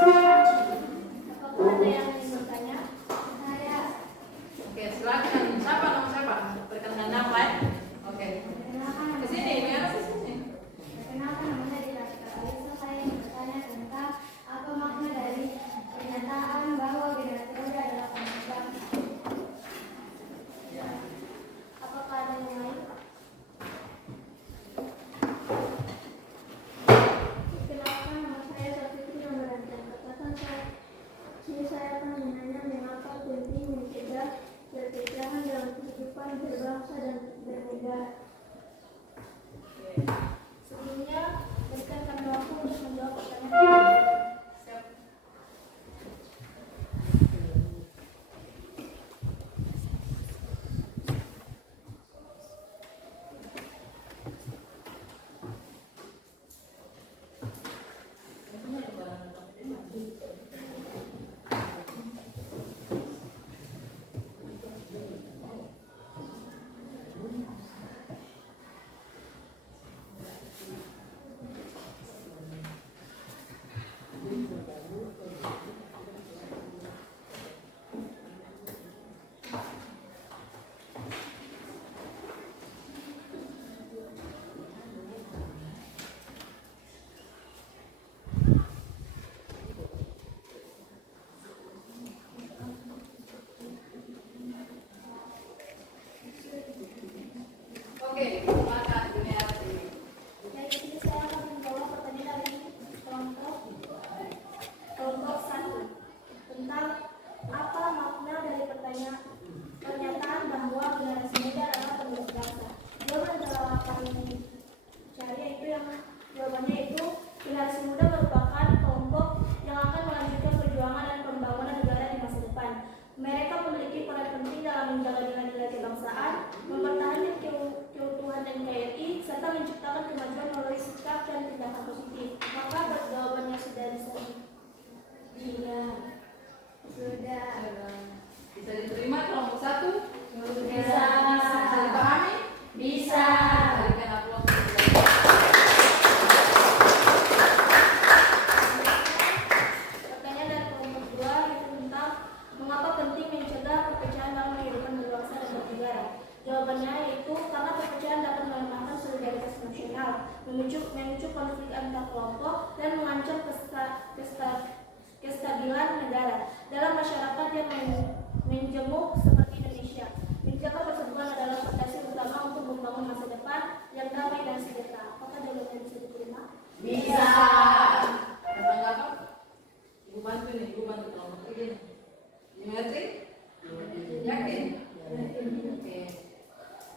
Apakah ada yang ingin bertanya? Saya. Oke, silakan. Siapa nama siapa? Perkenalkan nama ya. Oke. Ke sini, biar ke sini. Perkenalkan, nama saya Dila Alisa. Saya ingin bertanya tentang apa makna dari pernyataan bahwa generasi muda adalah penerus bangsa. memicu konflik antar kelompok dan mengancam kestabilan negara dalam masyarakat yang menjemuk seperti Indonesia. Menjaga persatuan adalah fondasi utama untuk membangun masa depan yang damai dan sejahtera. Apakah jawabannya bisa diterima? Bisa. Apa? Ibu bantu nih, ibu bantu kelompok ini. Dimengerti? Yakin? Oke.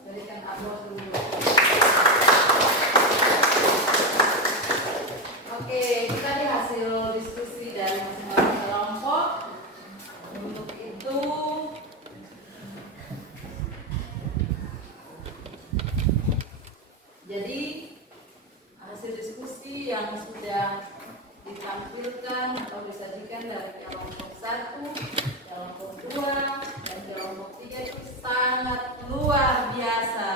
Berikan aplaus dulu. Oke, kita di hasil diskusi dari masing-masing kelompok. Untuk itu jadi hasil diskusi yang sudah ditampilkan atau disajikan dari kelompok 1, kelompok 2, dan kelompok 3 itu sangat luar biasa.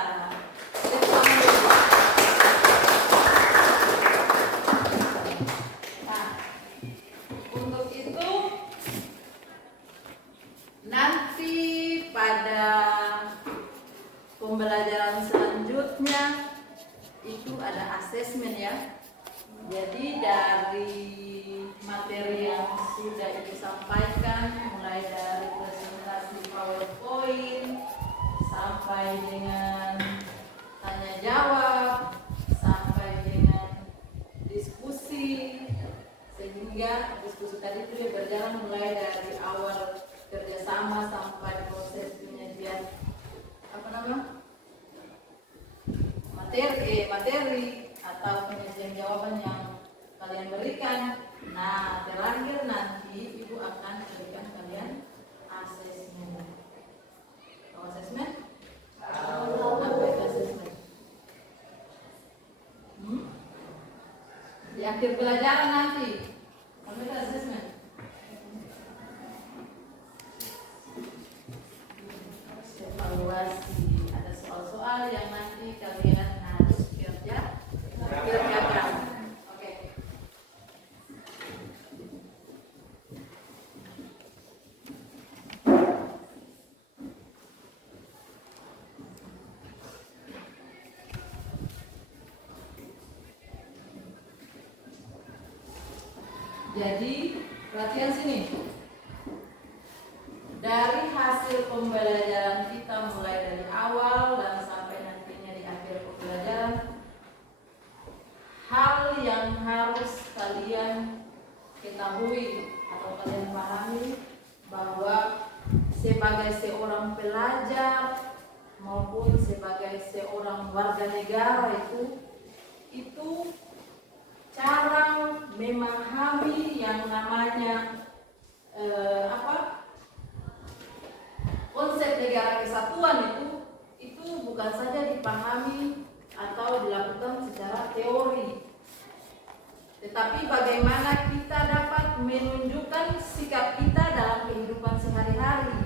Nah, untuk itu nanti pada pembelajaran selanjutnya itu ada asesmen ya. Jadi dari materi yang sudah Ibu sampaikan, mulai dari presentasi PowerPoint sampai dengan tanya jawab, sampai dengan diskusi, sehingga diskusi tadi itu berjalan mulai dari awal kerjasama sampai proses penyajian materi atau penyajian jawaban yang kalian berikan. Nah, terakhir nanti Ibu akan berikan kalian asesmen. Asesmen? Apa itu asesmen? Di akhir pelajaran nanti. Apa itu asesmen? Evaluasi. Ada soal-soal yang nanti kalian harus kerjakan. Oke. Jadi perhatian sini. Dari hasil pembelajaran kita mulai dari awal dan sampai nantinya di akhir pembelajaran, hal yang harus kalian ketahui atau kalian pahami bahwa sebagai seorang pelajar maupun sebagai seorang warga negara itu cara memahami yang namanya konsep negara kesatuan itu bukan saja dipahami atau dilakukan secara teori, tetapi bagaimana kita dapat menunjukkan sikap kita dalam kehidupan sehari-hari.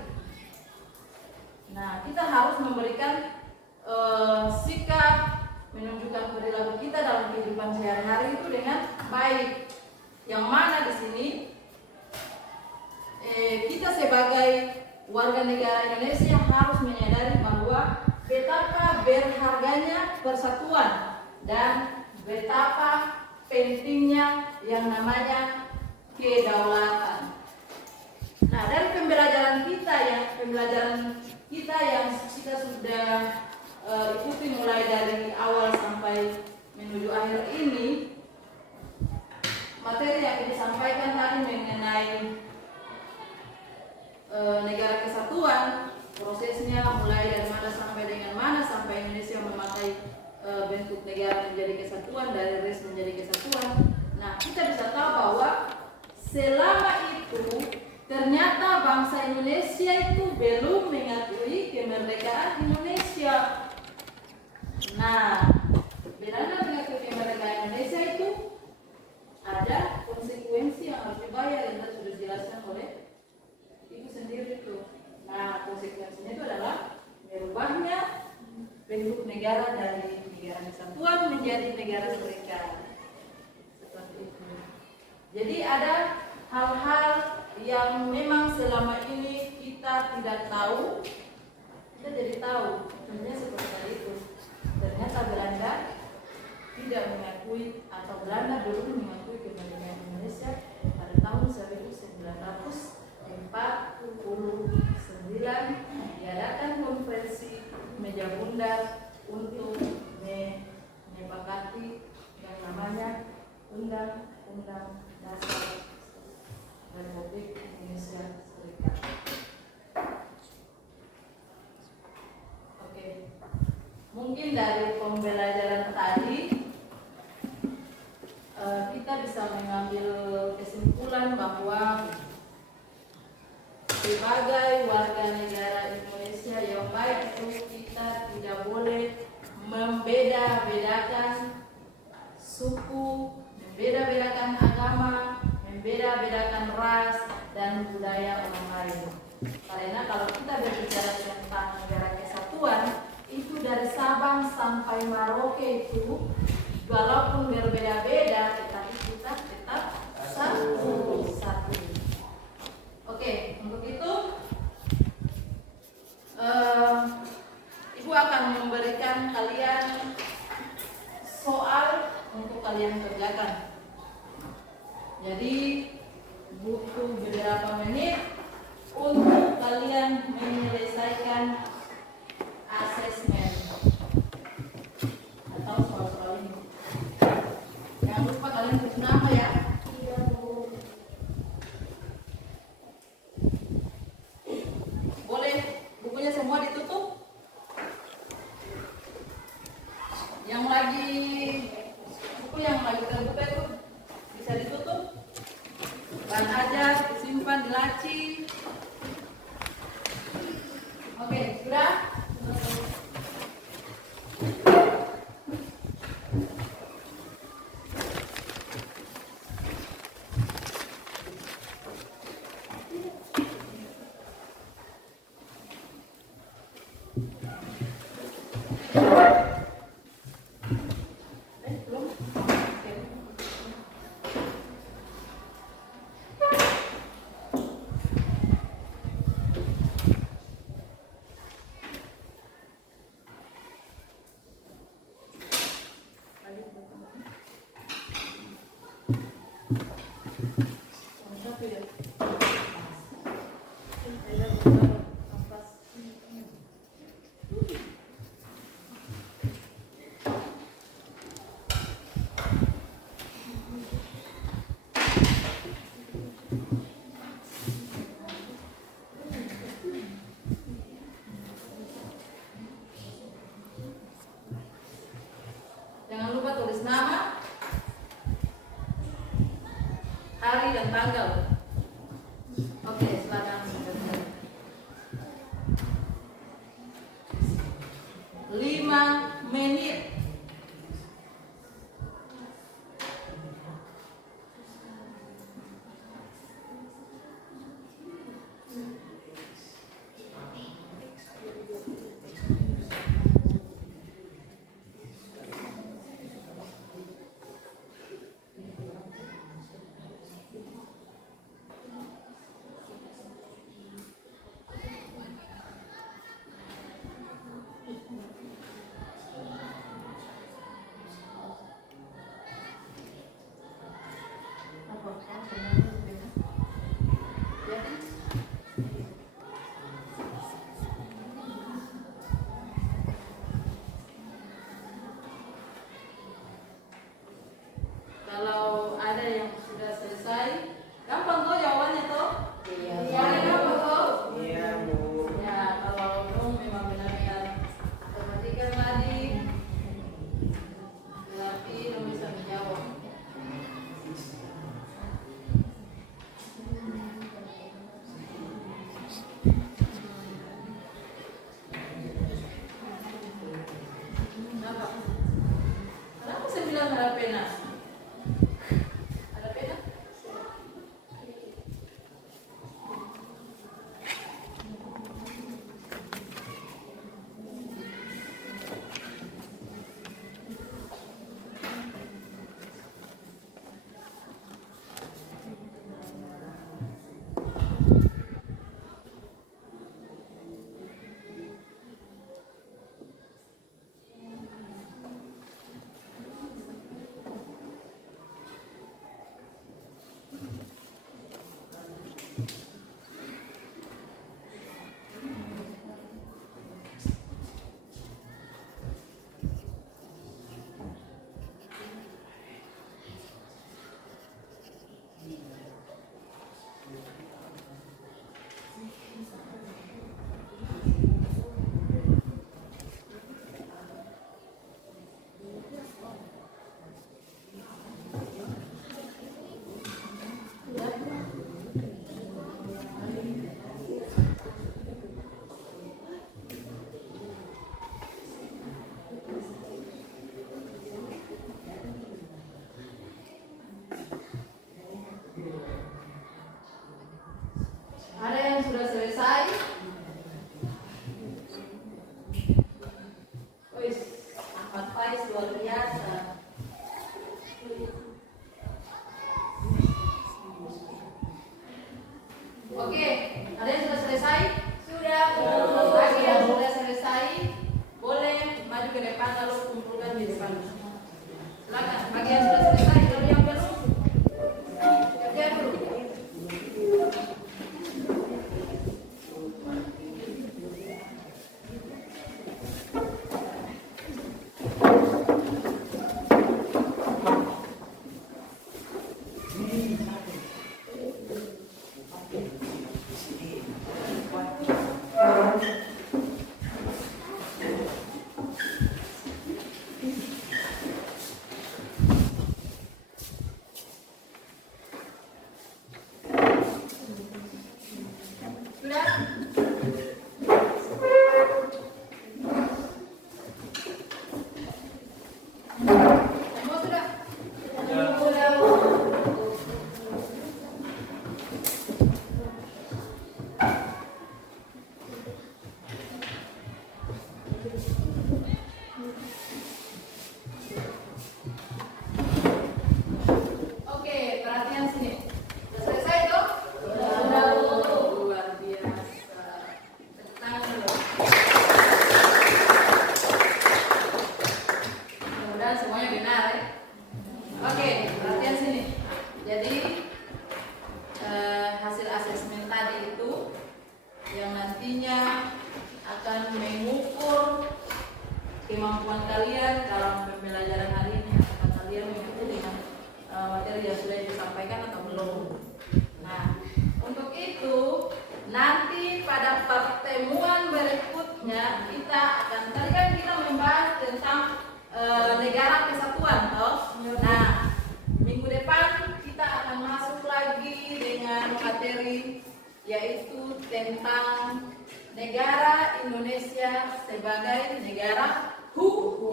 Nah, kita harus memberikan sikap, menunjukkan perilaku kita dalam kehidupan sehari-hari itu dengan baik. Yang mana di sini kita sebagai warga negara Indonesia harus menyadari bahwa betapa berharganya persatuan dan betapa pentingnya yang namanya kedaulatan. Nah, dari pembelajaran kita yang kita sudah ikuti mulai dari awal sampai menuju akhir ini, materi yang disampaikan tadi mengenai negara kesatuan, prosesnya mulai dari mana sampai dengan mana sampai Indonesia memakai bentuk negara menjadi kesatuan, dari res menjadi kesatuan. Nah, kita bisa tahu bahwa selama itu ternyata bangsa Indonesia itu belum mengakui kemerdekaan Indonesia. Nah, bedanya mengakui kemerdekaan Indonesia itu ada konsekuensi yang harus dibayar yang tadi sudah dijelaskan oleh Ibu sendiri itu. Nah, konsekuensinya itu adalah merubahnya bentuk negara dari negara kesatuan menjadi negara serikat. Seperti itu. Jadi ada hal-hal yang memang selama ini kita tidak tahu, kita jadi tahu. Sebenarnya seperti itu. Ternyata Belanda tidak mengakui atau Belanda dulu mengakui kemerdekaan Indonesia pada tahun 1949, diadakan konferensi meja bundar untuk menyepakati yang namanya Undang-Undang Dasar Republik Indonesia Serikat. Oke, mungkin dari pembelajaran tadi kita bisa mengambil kesimpulan bahwa sebagai warga negara Indonesia yang baik itu kita tidak boleh membeda-bedakan suku, membeda-bedakan agama, membeda-bedakan ras dan budaya orang lain. Karena kalau kita berbicara tentang negara kesatuan, itu dari Sabang sampai Merauke itu walaupun berbeda-beda tetapi kita tetap satu. Oke, untuk itu Ibu akan memberikan kalian soal untuk kalian kerjakan. Jadi butuh beberapa menit untuk kalian menyelesaikan asesmen atau soal-soal ini. Jangan lupa kalian tulis nama ya. Boleh bukunya semua ditutup. Buku yang lagi terbuka itu bisa ditutup. Bahan ajar disimpan di laci. Oke, sudah? Belum? Oke. Jangan lupa tulis nama, hari dan tanggal. Oke, silakan. 5 menit. Kalau ada yang sudah selesai, gampang tuh jawabannya tuh. Jawabannya gampang tuh. Iya, Bu. Ya, kalau belum memang benar-benar perhatikan tadi, berarti belum bisa menjawab. Kenapa? Kenapa saya bilang ada pena? Ada pena? selesai. Kalau yang belum, kerja dulu. Sudah? Semua sudah? Sudah. Oke, perhatian sini. Sudah selesai toh? Sudah. Luar biasa. Tepuk tangan dulu. Mudah-mudahan semuanya benar ya. Oke, perhatian sini. Jadi hasil asesmen tadi itu yang nantinya akan mengukur kemampuan kalian dalam pembelajaran hari ini. Apakah kalian mengikuti dengan materi yang sudah disampaikan atau belum? Nah, untuk itu nanti pada pertemuan berikutnya kita akan, tadi kan kita membahas tentang negara kesatuan toh. Nah, minggu depan kita akan masuk lagi dengan materi yaitu tentang negara Indonesia sebagai negara hukum.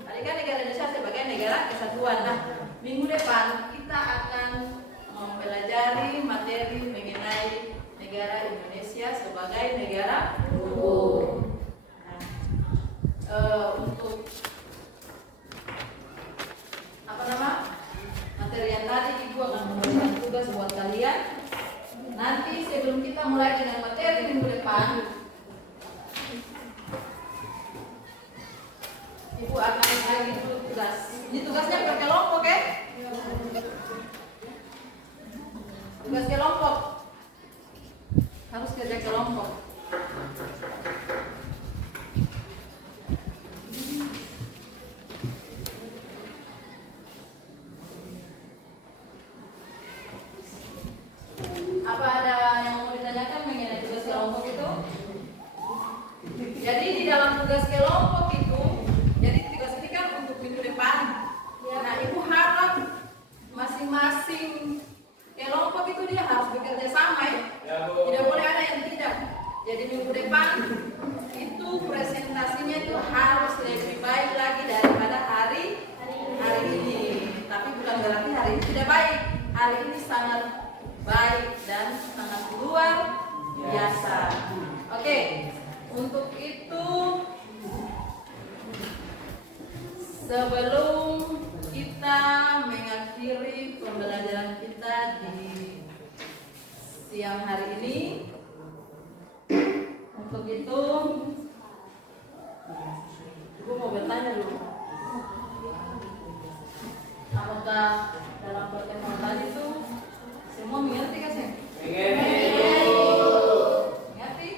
Tadi kan negara Indonesia sebagai negara kesatuan. Nah, minggu depan kita akan mempelajari materi mengenai negara Indonesia sebagai negara hukum. Untuk materi yang tadi Ibu akan memberikan tugas buat kalian. Nanti sebelum kita mulai dengan materi minggu depan, Ibu akan bagi dulu tugas. Ini tugasnya per kelompok ya? Tugas kelompok. Harus kerja kelompok. Apa ada yang mau ditanyakan mengenai tugas kelompok itu? Jadi di dalam tugas kelompok itu, jadi tugas ini kan untuk minggu depan. Nah, Ibu harap masing-masing kelompok itu dia harus bekerja sama ya. Tidak boleh ada yang tidak. Jadi minggu depan itu presentasinya itu harus lebih baik lagi daripada hari ini. Tapi bukan berarti hari ini tidak baik. Hari ini sangat baik dan sangat luar biasa. Oke, untuk itu sebelum kita mengakhiri pembelajaran kita di siang hari ini, untuk itu Ibu mau bertanya dulu, apakah dalam pertemuan tadi itu semua mengerti kan sih? Mengerti?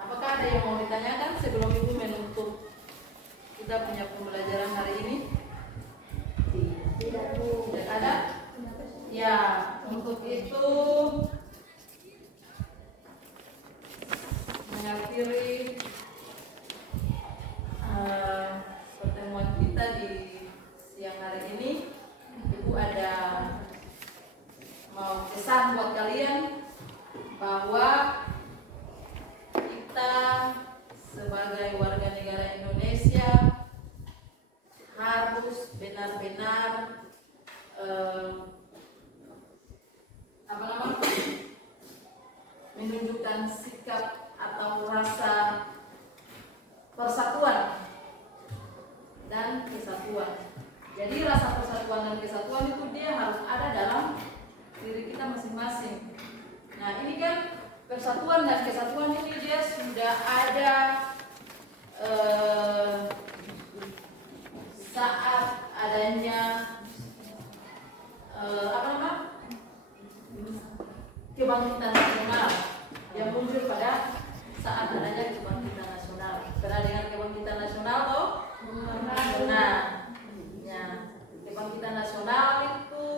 Apakah ada yang mau ditanyakan sebelum Ibu menutup kita punya pembelajaran hari ini? Tidak ada? Ya, untuk itu mengakhiri pertemuan kita di siang hari ini. Ibu ada mau pesan buat kalian bahwa kita sebagai warga negara Indonesia harus benar-benar menunjukkan sikap atau rasa persatuan dan kesatuan. Jadi rasa persatuan dan kesatuan itu dia harus ada dalam diri kita masing-masing. Nah, ini kan persatuan dan kesatuan ini dia sudah ada saat adanya kebangkitan nasional yang muncul pada saat adanya kebangkitan nasional. Pernah dengar kebangkitan nasional toh? Nah, ya, kebangkitan nasional itu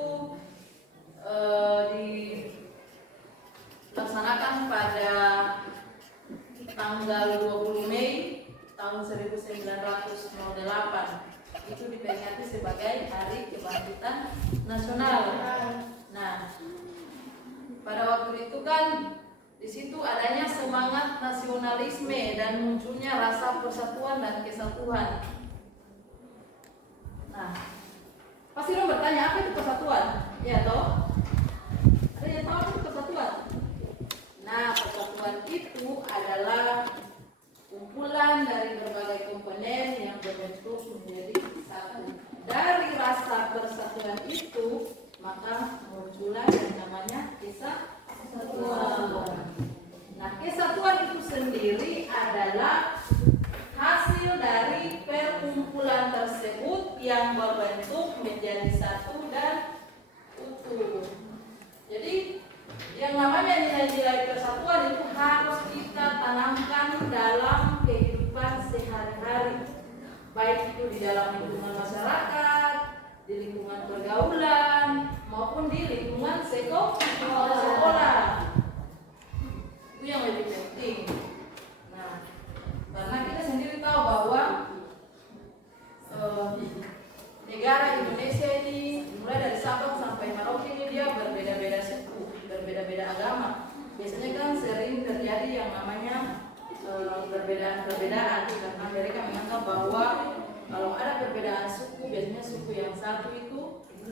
dilaksanakan pada tanggal 20 Mei tahun 1908. Itu diperingati sebagai Hari Kebangkitan Nasional. Nah, pada waktu itu kan di situ adanya semangat nasionalisme dan munculnya rasa persatuan dan kesatuan. Nah, pasti lo bertanya apa itu persatuan? Ya toh? Ada yang tahu apa itu persatuan? Nah, persatuan itu adalah kumpulan dari berbagai komponen yang berbentuk menjadi satu. Dari rasa persatuan itu, maka muncullah yang namanya kesatuan. Nah, kesatuan itu sendiri adalah hasil dari perkumpulan tersebut yang berbentuk menjadi satu dan utuh. Jadi, yang namanya nilai-nilai persatuan itu harus kita tanamkan dalam kehidupan sehari-hari, baik itu di dalam lingkungan masyarakat, di lingkungan pergaulan, maupun di lingkungan sekolah. Itu yang lebih penting. Nah, karena kita sendiri tahu bahwa negara Indonesia ini mulai dari Sabang sampai Merauke ini dia berbeda-beda suku, berbeda-beda agama. Biasanya kan sering terjadi yang namanya perbedaan-perbedaan karena mereka menganggap bahwa kalau ada perbedaan suku, biasanya suku yang satu itu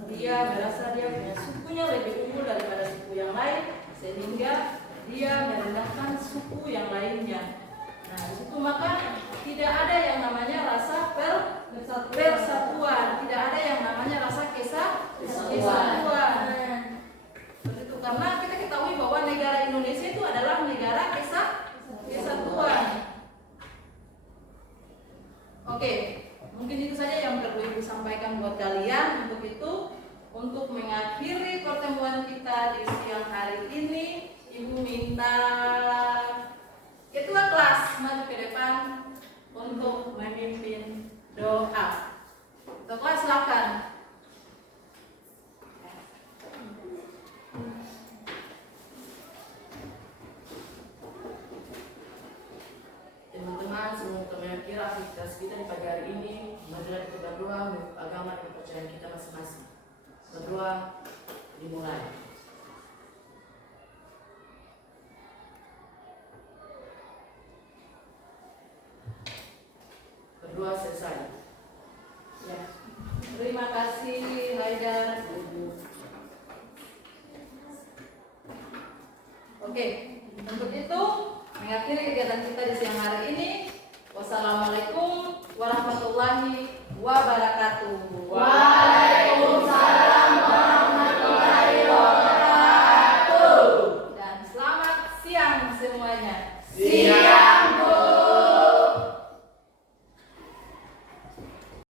dia merasa dia punya sukunya lebih unggul daripada suku yang lain, sehingga dia merendahkan suku yang lainnya. Nah, di situ maka tidak ada yang namanya rasa persatuan, tidak ada yang namanya rasa kesatuan. Begitu, karena kita ketahui bahwa negara Indonesia itu adalah negara kesatuan. Oke, mungkin itu saja yang perlu Ibu sampaikan buat kalian. Untuk itu, untuk mengakhiri pertemuan kita di siang hari ini, Ibu minta ketua kelas maju ke depan untuk memimpin doa. Ketua kelas silakan. Teman-teman, sebelum kita mengakhiri aktivitas kita di pagi hari ini, marilah kita berdoa menurut agama dan kepercayaan kita masing-masing. Berdoa dimulai. Berdoa selesai. Ya. Terima kasih Haidar. Oke, untuk itu mengakhiri kegiatan kita di siang hari ini. Wassalamualaikum warahmatullahi wabarakatuh.